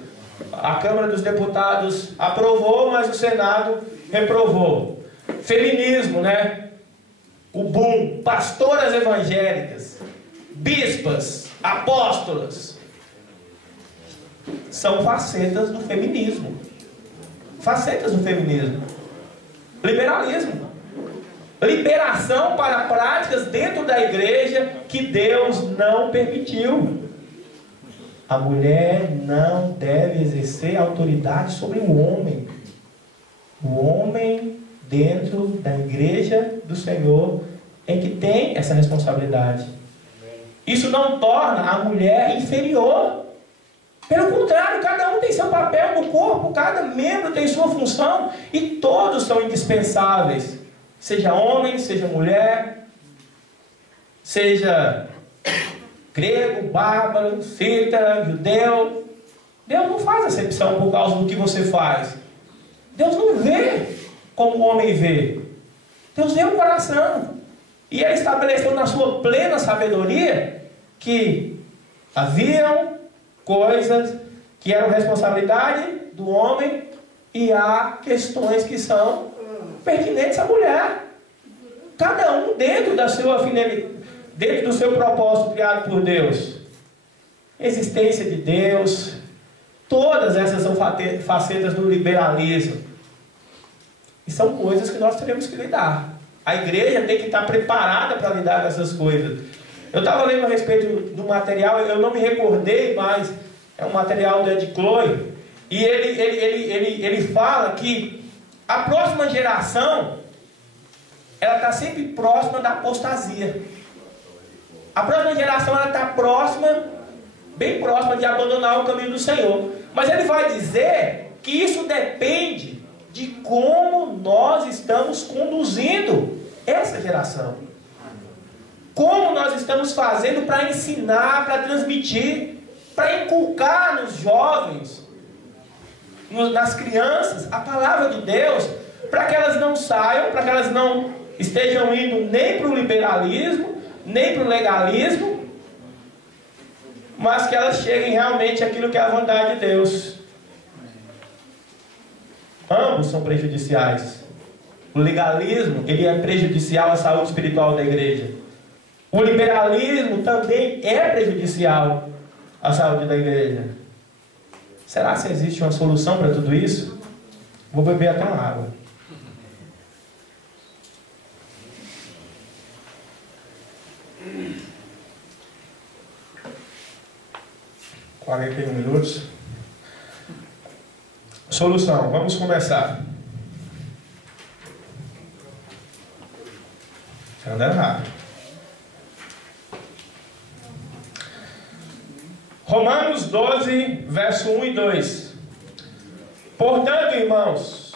A Câmara dos Deputados aprovou, mas o Senado reprovou. Feminismo, né? O boom. Pastoras evangélicas, bispas, apóstolas, são facetas do feminismo. Facetas do feminismo. Liberalismo. Liberação para práticas dentro da igreja que Deus não permitiu. A mulher não deve exercer autoridade sobre o homem. O homem dentro da igreja do Senhor é que tem essa responsabilidade. Isso não torna a mulher inferior. Pelo contrário, cada um tem seu papel no corpo, cada membro tem sua função e todos são indispensáveis. Seja homem, seja mulher, seja grego, bárbaro, cita, judeu. Deus não faz acepção por causa do que você faz. Deus não vê como o homem vê. Deus vê o coração. E Ele estabeleceu na sua plena sabedoria que haviam coisas que eram responsabilidade do homem e há questões que são pertinentes à mulher. Cada um dentro da sua finalidade, dentro do seu propósito criado por Deus. Existência de Deus. Todas essas são facetas do liberalismo. E são coisas que nós teremos que lidar. A igreja tem que estar preparada para lidar com essas coisas. Eu estava lendo a respeito do material, eu não me recordei, mas é um material da Ed Chloe. E ele fala que a próxima geração, ela está sempre próxima da apostasia. A próxima geração, ela está próxima, bem próxima de abandonar o caminho do Senhor. Mas ele vai dizer que isso depende de como nós estamos conduzindo essa geração. Como nós estamos fazendo para ensinar, para transmitir, para inculcar nos jovens, nas crianças, a palavra de Deus, para que elas não saiam, para que elas não estejam indo nem para o liberalismo, nem para o legalismo, mas que elas cheguem realmente àquilo que é a vontade de Deus. Ambos são prejudiciais. O legalismo, ele é prejudicial à saúde espiritual da igreja. O liberalismo também é prejudicial à saúde da igreja. Será que existe uma solução para tudo isso? Vou beber até uma água. – 41 minutos. Solução, vamos começar. Está andando rápido. Romanos 12, verso 1 e 2. Portanto, irmãos,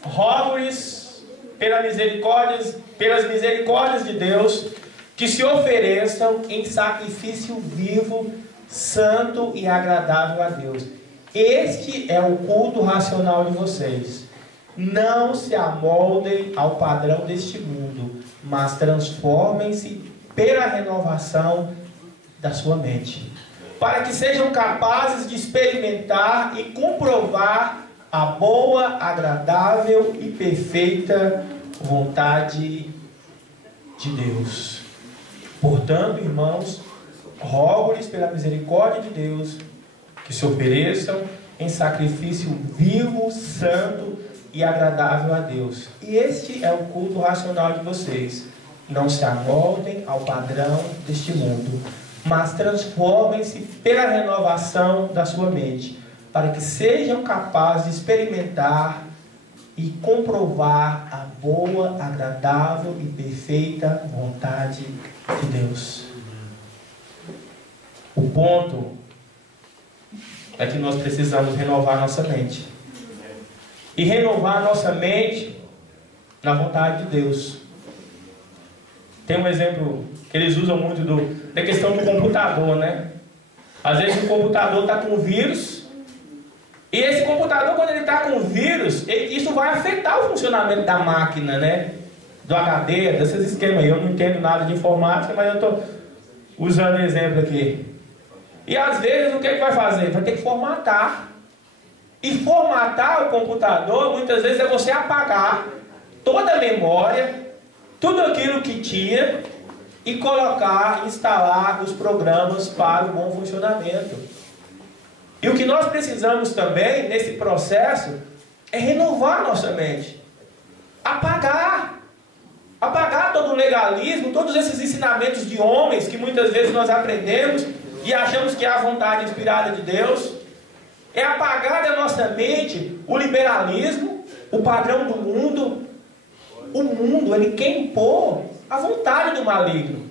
rogo-lhes pelas misericórdias de Deus, que se ofereçam em sacrifício vivo, santo e agradável a Deus. Este é o culto racional de vocês. Não se amoldem ao padrão deste mundo, mas transformem-se pela renovação da sua mente, para que sejam capazes de experimentar e comprovar a boa, agradável e perfeita vontade de Deus. Portanto, irmãos, rogo-lhes pela misericórdia de Deus, que se ofereçam em sacrifício vivo, santo e agradável a Deus. E este é o culto racional de vocês. Não se amoldem ao padrão deste mundo, mas transformem-se pela renovação da sua mente, para que sejam capazes de experimentar e comprovar a boa, agradável e perfeita vontade de Deus. O ponto é que nós precisamos renovar nossa mente. E renovar nossa mente na vontade de Deus. Tem um exemplo que eles usam muito da questão do computador, né? Às vezes o computador está com vírus, e esse computador, quando ele está com vírus, isso vai afetar o funcionamento da máquina, né? Do HD, desses esquemas aí. Eu não entendo nada de informática, mas eu estou usando exemplo aqui. E às vezes o que vai fazer? Vai ter que formatar. E formatar o computador, muitas vezes, é você apagar toda a memória, tudo aquilo que tinha, e colocar, instalar os programas para o bom funcionamento. E o que nós precisamos também, nesse processo, é renovar nossa mente. Apagar todo o legalismo, todos esses ensinamentos de homens que muitas vezes nós aprendemos e achamos que é a vontade inspirada de Deus. É apagar da nossa mente o liberalismo, o padrão do mundo. O mundo, ele quer impor a vontade do maligno.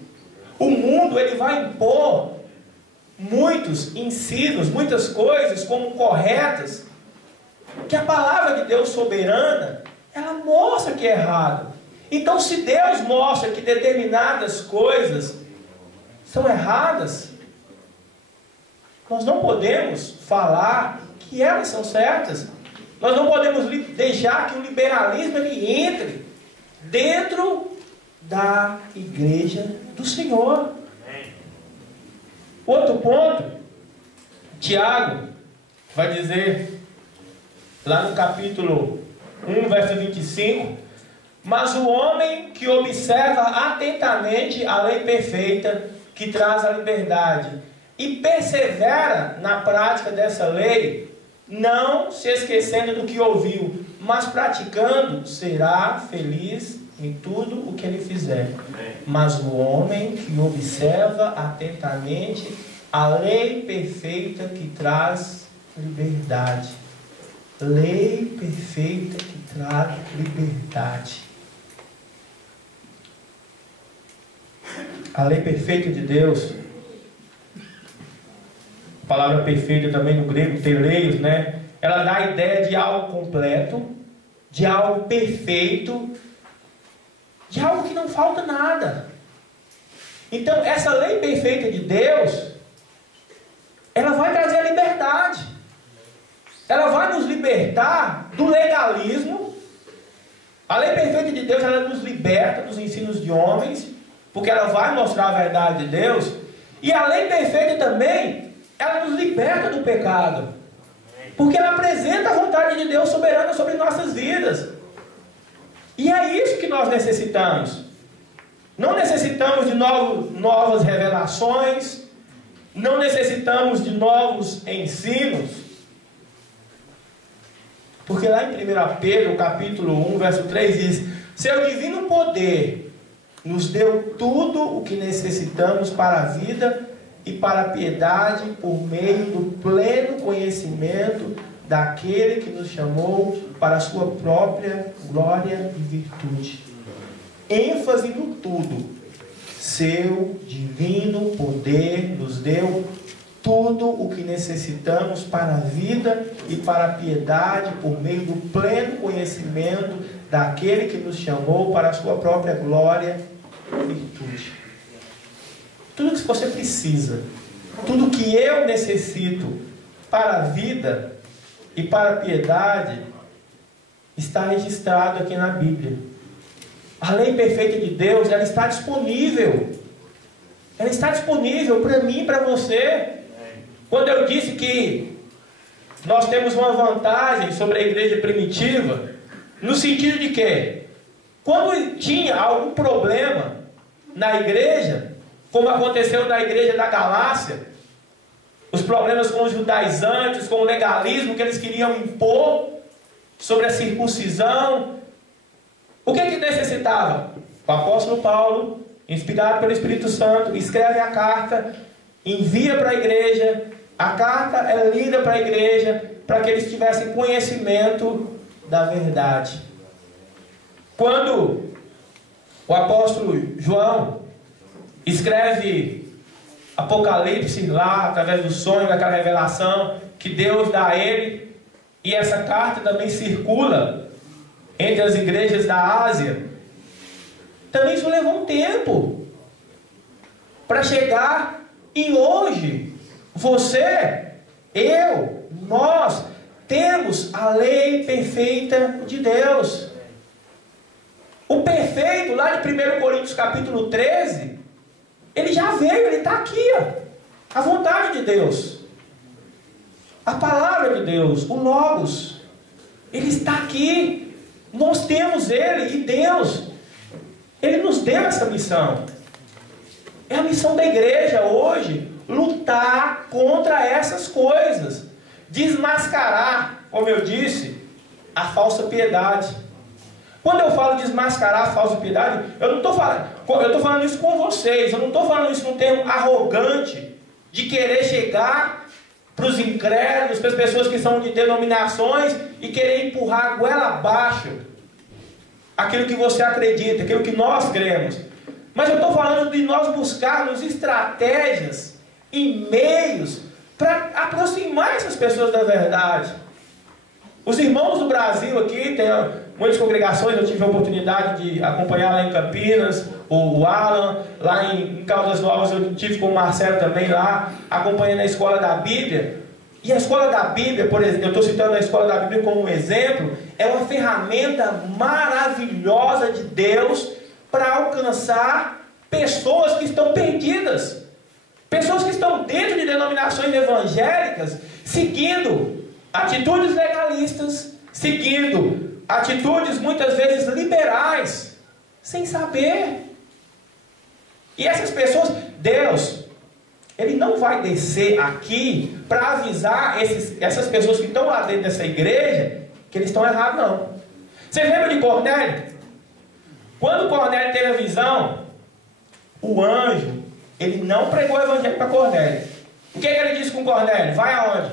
O mundo, ele vai impor muitos ensinos, muitas coisas como corretas, que a palavra de Deus soberana, ela mostra que é errado. Então, se Deus mostra que determinadas coisas são erradas, nós não podemos falar que elas são certas. Nós não podemos deixar que o liberalismo ele entre dentro da igreja do Senhor. Outro ponto, Tiago vai dizer lá no capítulo 1, verso 25: mas o homem que observa atentamente a lei perfeita, que traz a liberdade, e persevera na prática dessa lei, não se esquecendo do que ouviu, mas praticando, será feliz em tudo o que ele fizer. Mas o homem que observa atentamente a lei perfeita que traz liberdade. lei perfeita que traz liberdade. A lei perfeita de Deus, a palavra perfeita também no grego, teleios, né? Ela dá a ideia de algo completo, de algo perfeito, de algo que não falta nada. Então, essa lei perfeita de Deus, ela vai trazer a liberdade. Ela vai nos libertar do legalismo. A lei perfeita de Deus, ela nos liberta dos ensinos de homens, porque ela vai mostrar a verdade de Deus. E a lei perfeita também, ela nos liberta do pecado, porque ela apresenta a vontade de Deus soberana sobre nossas vidas. E é isso que nós necessitamos. Não necessitamos de novas revelações, não necessitamos de novos ensinos, porque lá em 1 Pedro, capítulo 1, verso 3 diz: seu divino poder nos deu tudo o que necessitamos para a vida e para a piedade, por meio do pleno conhecimento daquele que nos chamou para a sua própria glória e virtude. ênfase no tudo. Seu divino poder nos deu tudo o que necessitamos para a vida e para a piedade, por meio do pleno conhecimento daquele que nos chamou para a sua própria glória e virtude. Tudo que você precisa, tudo que eu necessito para a vida e para a piedade, está registrado aqui na Bíblia. A lei perfeita de Deus, ela está disponível. Ela está disponível para mim e para você. Quando eu disse que nós temos uma vantagem sobre a igreja primitiva, no sentido de que, quando tinha algum problema na igreja, como aconteceu na igreja da Galácia, os problemas com os judaizantes, com o legalismo que eles queriam impor sobre a circuncisão, o que necessitava? O apóstolo Paulo, inspirado pelo Espírito Santo, escreve a carta, envia para a igreja, a carta é lida para a igreja, para que eles tivessem conhecimento da verdade. Quando o apóstolo João escreve Apocalipse lá, através do sonho, daquela revelação que Deus dá a ele, e essa carta também circula entre as igrejas da Ásia, também isso levou um tempo para chegar. E hoje, você, eu, nós temos a lei perfeita de Deus. O perfeito, lá de 1 Coríntios capítulo 13, ele já veio, ele está aqui, ó, a vontade de Deus, a palavra de Deus, o Logos, ele está aqui. Nós temos ele, e Deus, ele nos deu essa missão. É a missão da igreja hoje, lutar contra essas coisas, desmascarar, como eu disse, a falsa piedade. Quando eu falo desmascarar a falsa piedade, eu estou falando isso com vocês, eu não estou falando isso num termo arrogante, de querer chegar para os incrédulos, para as pessoas que são de denominações, e querer empurrar a goela abaixo aquilo que você acredita, aquilo que nós cremos. Mas eu estou falando de nós buscarmos estratégias e meios para aproximar essas pessoas da verdade. Os irmãos do Brasil aqui, tem muitas congregações, eu tive a oportunidade de acompanhar lá em Campinas, o Alan, lá em Caldas Novas eu tive com o Marcelo também lá, acompanhando a Escola da Bíblia. E a Escola da Bíblia, por exemplo, eu estou citando a Escola da Bíblia como um exemplo, é uma ferramenta maravilhosa de Deus para alcançar pessoas que estão perdidas, pessoas que estão dentro de denominações evangélicas, seguindo atitudes legalistas, seguindo atitudes muitas vezes liberais, sem saber. E essas pessoas, Deus, Ele não vai descer aqui para avisar essas pessoas que estão lá dentro dessa igreja que eles estão errados, não. Você lembra de Cornélio? Quando Cornélio teve a visão, o anjo, ele não pregou o evangelho para Cornélio. O que ele disse com Cornélio? Vai aonde?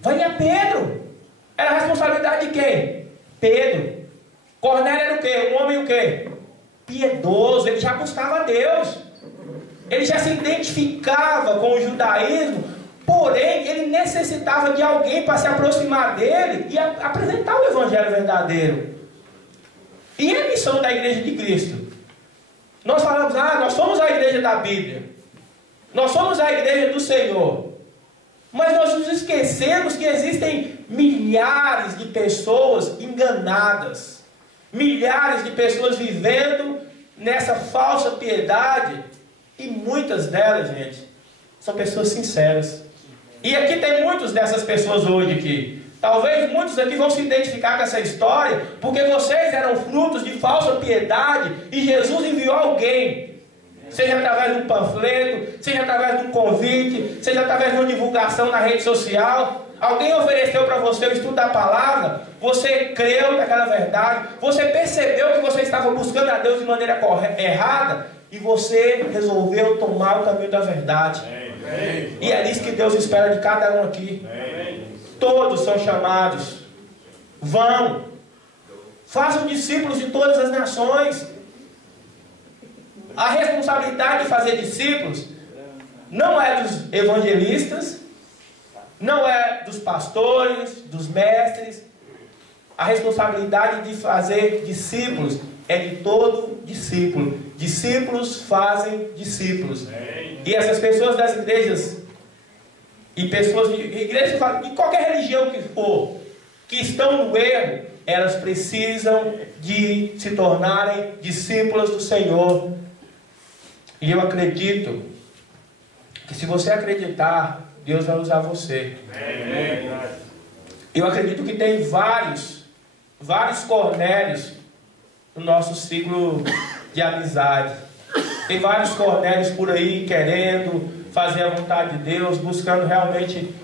Vai a Pedro. Era a responsabilidade de quem? Pedro. Cornélio era o quê? Um homem o quê? Piedoso. Ele já buscava a Deus. Ele já se identificava com o judaísmo. Porém, ele necessitava de alguém para se aproximar dele e apresentar o evangelho verdadeiro. E a missão da igreja de Cristo? Nós falamos, nós somos a igreja da Bíblia. Nós somos a igreja do Senhor. Mas nós nos esquecemos que existem milhares de pessoas enganadas. Milhares de pessoas vivendo nessa falsa piedade. E muitas delas, gente, são pessoas sinceras. E aqui tem muitas dessas pessoas hoje aqui. Talvez muitos aqui vão se identificar com essa história, porque vocês eram frutos de falsa piedade e Jesus enviou alguém. Seja através de um panfleto, seja através de um convite, seja através de uma divulgação na rede social. Alguém ofereceu para você o estudo da palavra, você creu naquela verdade, você percebeu que você estava buscando a Deus de maneira errada e você resolveu tomar o caminho da verdade. E é isso que Deus espera de cada um aqui. Todos são chamados. Vão. Façam discípulos de todas as nações. A responsabilidade de fazer discípulos não é dos evangelistas, não é dos pastores, dos mestres. A responsabilidade de fazer discípulos é de todo discípulo. Discípulos fazem discípulos. E essas pessoas das igrejas e pessoas de igrejas de qualquer religião que for, que estão no erro, elas precisam de se tornarem discípulas do Senhor. E eu acredito que se você acreditar, Deus vai usar você. Eu acredito que tem vários Cornélios no nosso ciclo de amizade. Tem vários Cornélios por aí querendo fazer a vontade de Deus, buscando realmente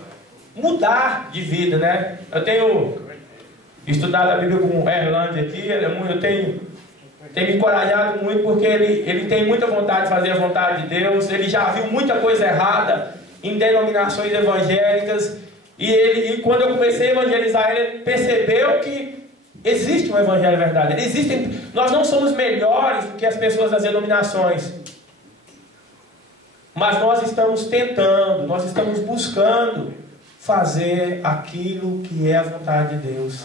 mudar de vida, né? Eu tenho estudado a Bíblia com o Erland aqui, eu tenho me encorajado muito, porque ele tem muita vontade de fazer a vontade de Deus. Ele já viu muita coisa errada em denominações evangélicas, e quando eu comecei a evangelizar ele percebeu que existe um evangelho verdadeiro. Nós não somos melhores do que as pessoas das denominações, mas nós estamos tentando, nós estamos buscando fazer aquilo que é a vontade de Deus.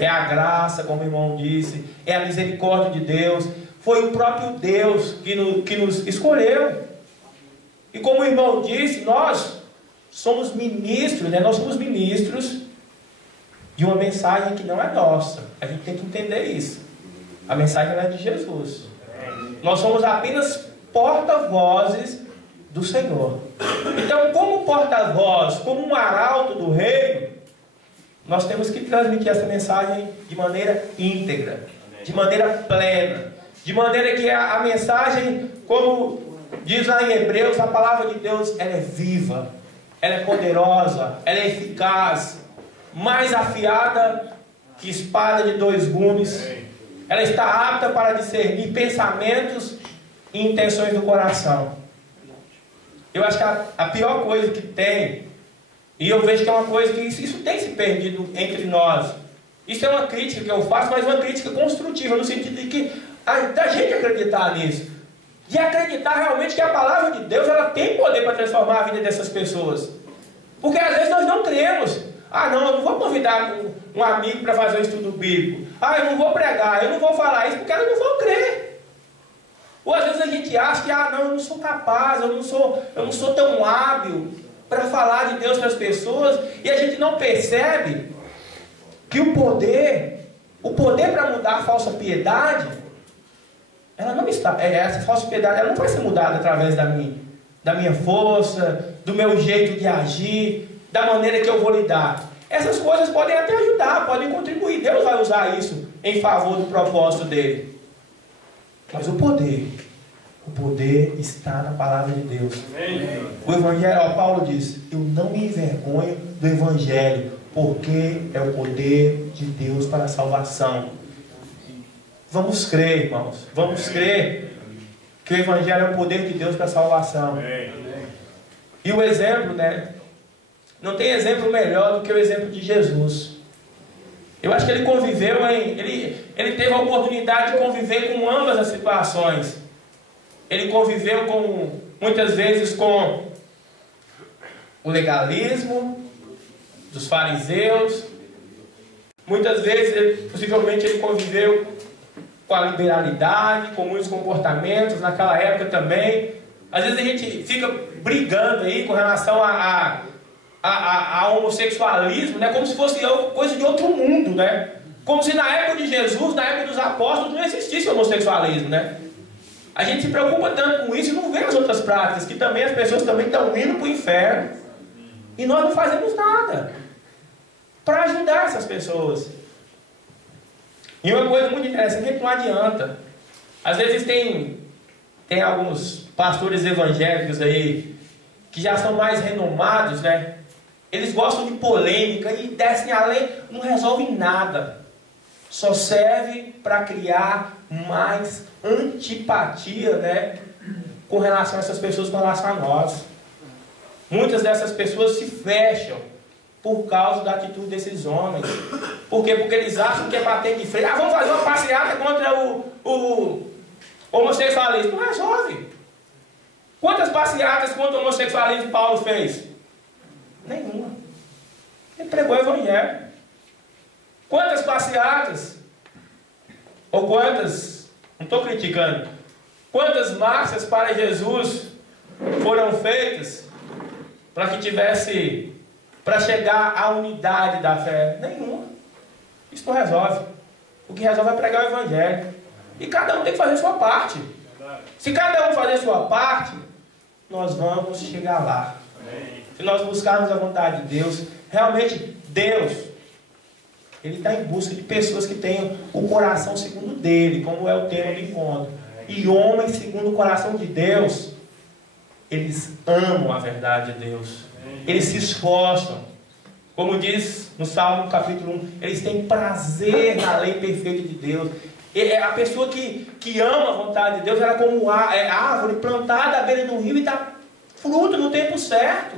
É a graça, como o irmão disse, é a misericórdia de Deus. Foi o próprio Deus que nos escolheu. E como o irmão disse, nós somos ministros, né? Nós somos ministros de uma mensagem que não é nossa. A gente tem que entender isso. A mensagem é de Jesus. Nós somos apenas porta-vozes do Senhor. Então, como porta-voz, como um arauto do reino, nós temos que transmitir essa mensagem de maneira íntegra, de maneira plena, de maneira que a mensagem, como diz lá em Hebreus, a palavra de Deus, ela é viva, ela é poderosa, ela é eficaz, mais afiada que espada de 2 gumes. Ela está apta para discernir pensamentos e intenções do coração. Eu acho que a pior coisa que tem, e eu vejo que é uma coisa que isso tem se perdido entre nós. Isso é uma crítica que eu faço, mas uma crítica construtiva, no sentido de que da gente acreditar nisso. De acreditar realmente que a palavra de Deus ela tem poder para transformar a vida dessas pessoas. Porque às vezes nós não cremos. Não, eu não vou convidar um amigo para fazer um estudo bíblico. Eu não vou pregar, eu não vou falar isso, porque elas não vão crer. Ou às vezes a gente acha que, não, eu não sou capaz, eu não sou tão hábil para falar de Deus para as pessoas, e a gente não percebe que o poder para mudar a falsa piedade, ela não está, essa falsa piedade ela não vai ser mudada através da minha força, do meu jeito de agir, da maneira que eu vou lidar. Essas coisas podem até ajudar, podem contribuir, Deus vai usar isso em favor do propósito dele. Mas o poder está na palavra de Deus. O Evangelho, Paulo diz, eu não me envergonho do Evangelho, porque é o poder de Deus para a salvação. Vamos crer, irmãos, vamos crer que o Evangelho é o poder de Deus para a salvação. E o exemplo, né? Não tem exemplo melhor do que o exemplo de Jesus. Eu acho que ele conviveu ele teve a oportunidade de conviver com ambas as situações. Ele conviveu muitas vezes com o legalismo dos fariseus. Muitas vezes, possivelmente, ele conviveu com a liberalidade, com muitos comportamentos naquela época também. Às vezes a gente fica brigando aí com relação a homossexualismo, né? Como se fosse coisa de outro mundo, né? Como se na época de Jesus, na época dos apóstolos, não existisse homossexualismo, né? A gente se preocupa tanto com isso e não vê as outras práticas, que também as pessoas também estão indo para o inferno. E nós não fazemos nada para ajudar essas pessoas. E uma coisa muito interessante é que não adianta. Às vezes tem alguns pastores evangélicos aí que já são mais renomados, né? Eles gostam de polêmica e descem a lei, não resolvem nada. Só serve para criar mais antipatia, né? Com relação a essas pessoas, com relação a nós. Muitas dessas pessoas se fecham por causa da atitude desses homens. Por quê? Porque eles acham que é bater de frente. Vamos fazer uma passeata contra o homossexualismo. Não resolve. Quantas passeatas contra o homossexualismo Paulo fez? Nenhuma. Ele pregou o evangelho. Quantas passeatas? Ou quantas? Não estou criticando. Quantas marchas para Jesus foram feitas para que tivesse, para chegar à unidade da fé? Nenhuma. Isso não resolve. O que resolve é pregar o evangelho. E cada um tem que fazer a sua parte. Se cada um fazer a sua parte, nós vamos chegar lá. Se nós buscarmos a vontade de Deus, realmente Deus, Ele está em busca de pessoas que tenham o coração segundo dele, como é o tema do encontro. E homens segundo o coração de Deus, eles amam a verdade de Deus. Eles se esforçam. Como diz no Salmo capítulo 1, eles têm prazer na lei perfeita de Deus. A pessoa que ama a vontade de Deus, ela é como árvore plantada à beira de um rio e dá fruto no tempo certo.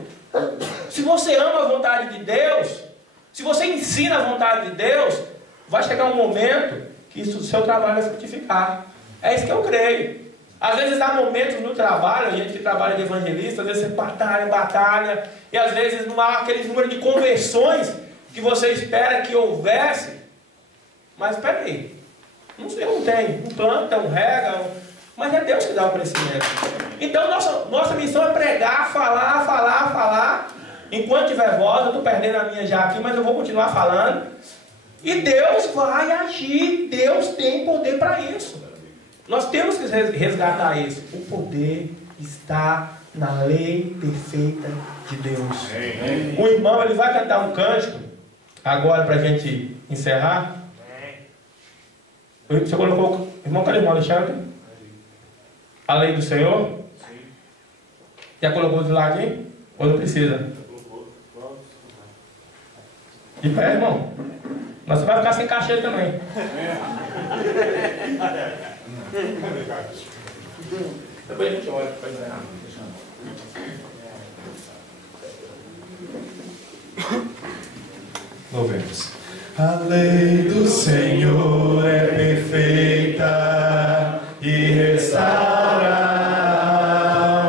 Se você ama a vontade de Deus, se você ensina a vontade de Deus, vai chegar um momento que o seu trabalho vai frutificar. É isso que eu creio. Às vezes há momentos no trabalho, a gente que trabalha de evangelista, às vezes você batalha, e às vezes não há aquele número de conversões que você espera que houvesse. Mas espera aí, não tem, não planta, não rega, mas é Deus que dá o crescimento. Então nossa missão é pregar, falar. Enquanto tiver voz, eu estou perdendo a minha já aqui, mas eu vou continuar falando. E Deus vai agir, Deus tem poder para isso. Nós temos que resgatar isso. O poder está na lei perfeita de Deus. O irmão, ele vai cantar um cântico agora para a gente encerrar. Você colocou, irmão, cadê o irmão Alexandre? A lei do Senhor? Já colocou do lado aí? Ou não precisa? De pé, irmão. Mas você vai ficar sem cachê também. Depois a gente olha para encerrar. Louvemos. A lei do Senhor é perfeita e restaura a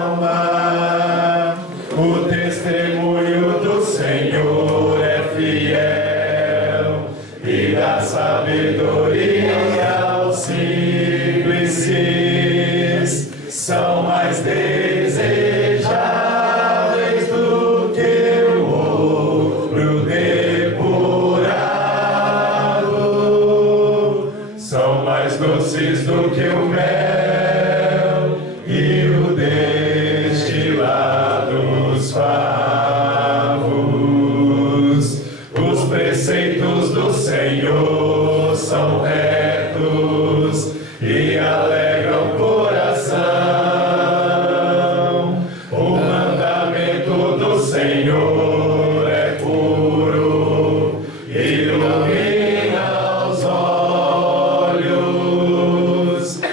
alma. O testemunho do Senhor é fiel e dá sabedoria aos simples. São mais desejáveis do que o ouro depurado, são mais doces do que o mel e o destilado dos favos. Os preceitos do Senhor são retos e alegram o coração. O mandamento do Senhor é puro e ilumina os olhos.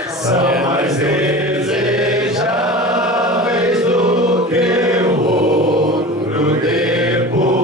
São mais desejáveis do que o ouro depurado,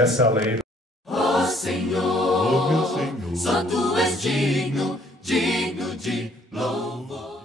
essa lei. Ó Senhor, só Tu és digno, digno de louvor.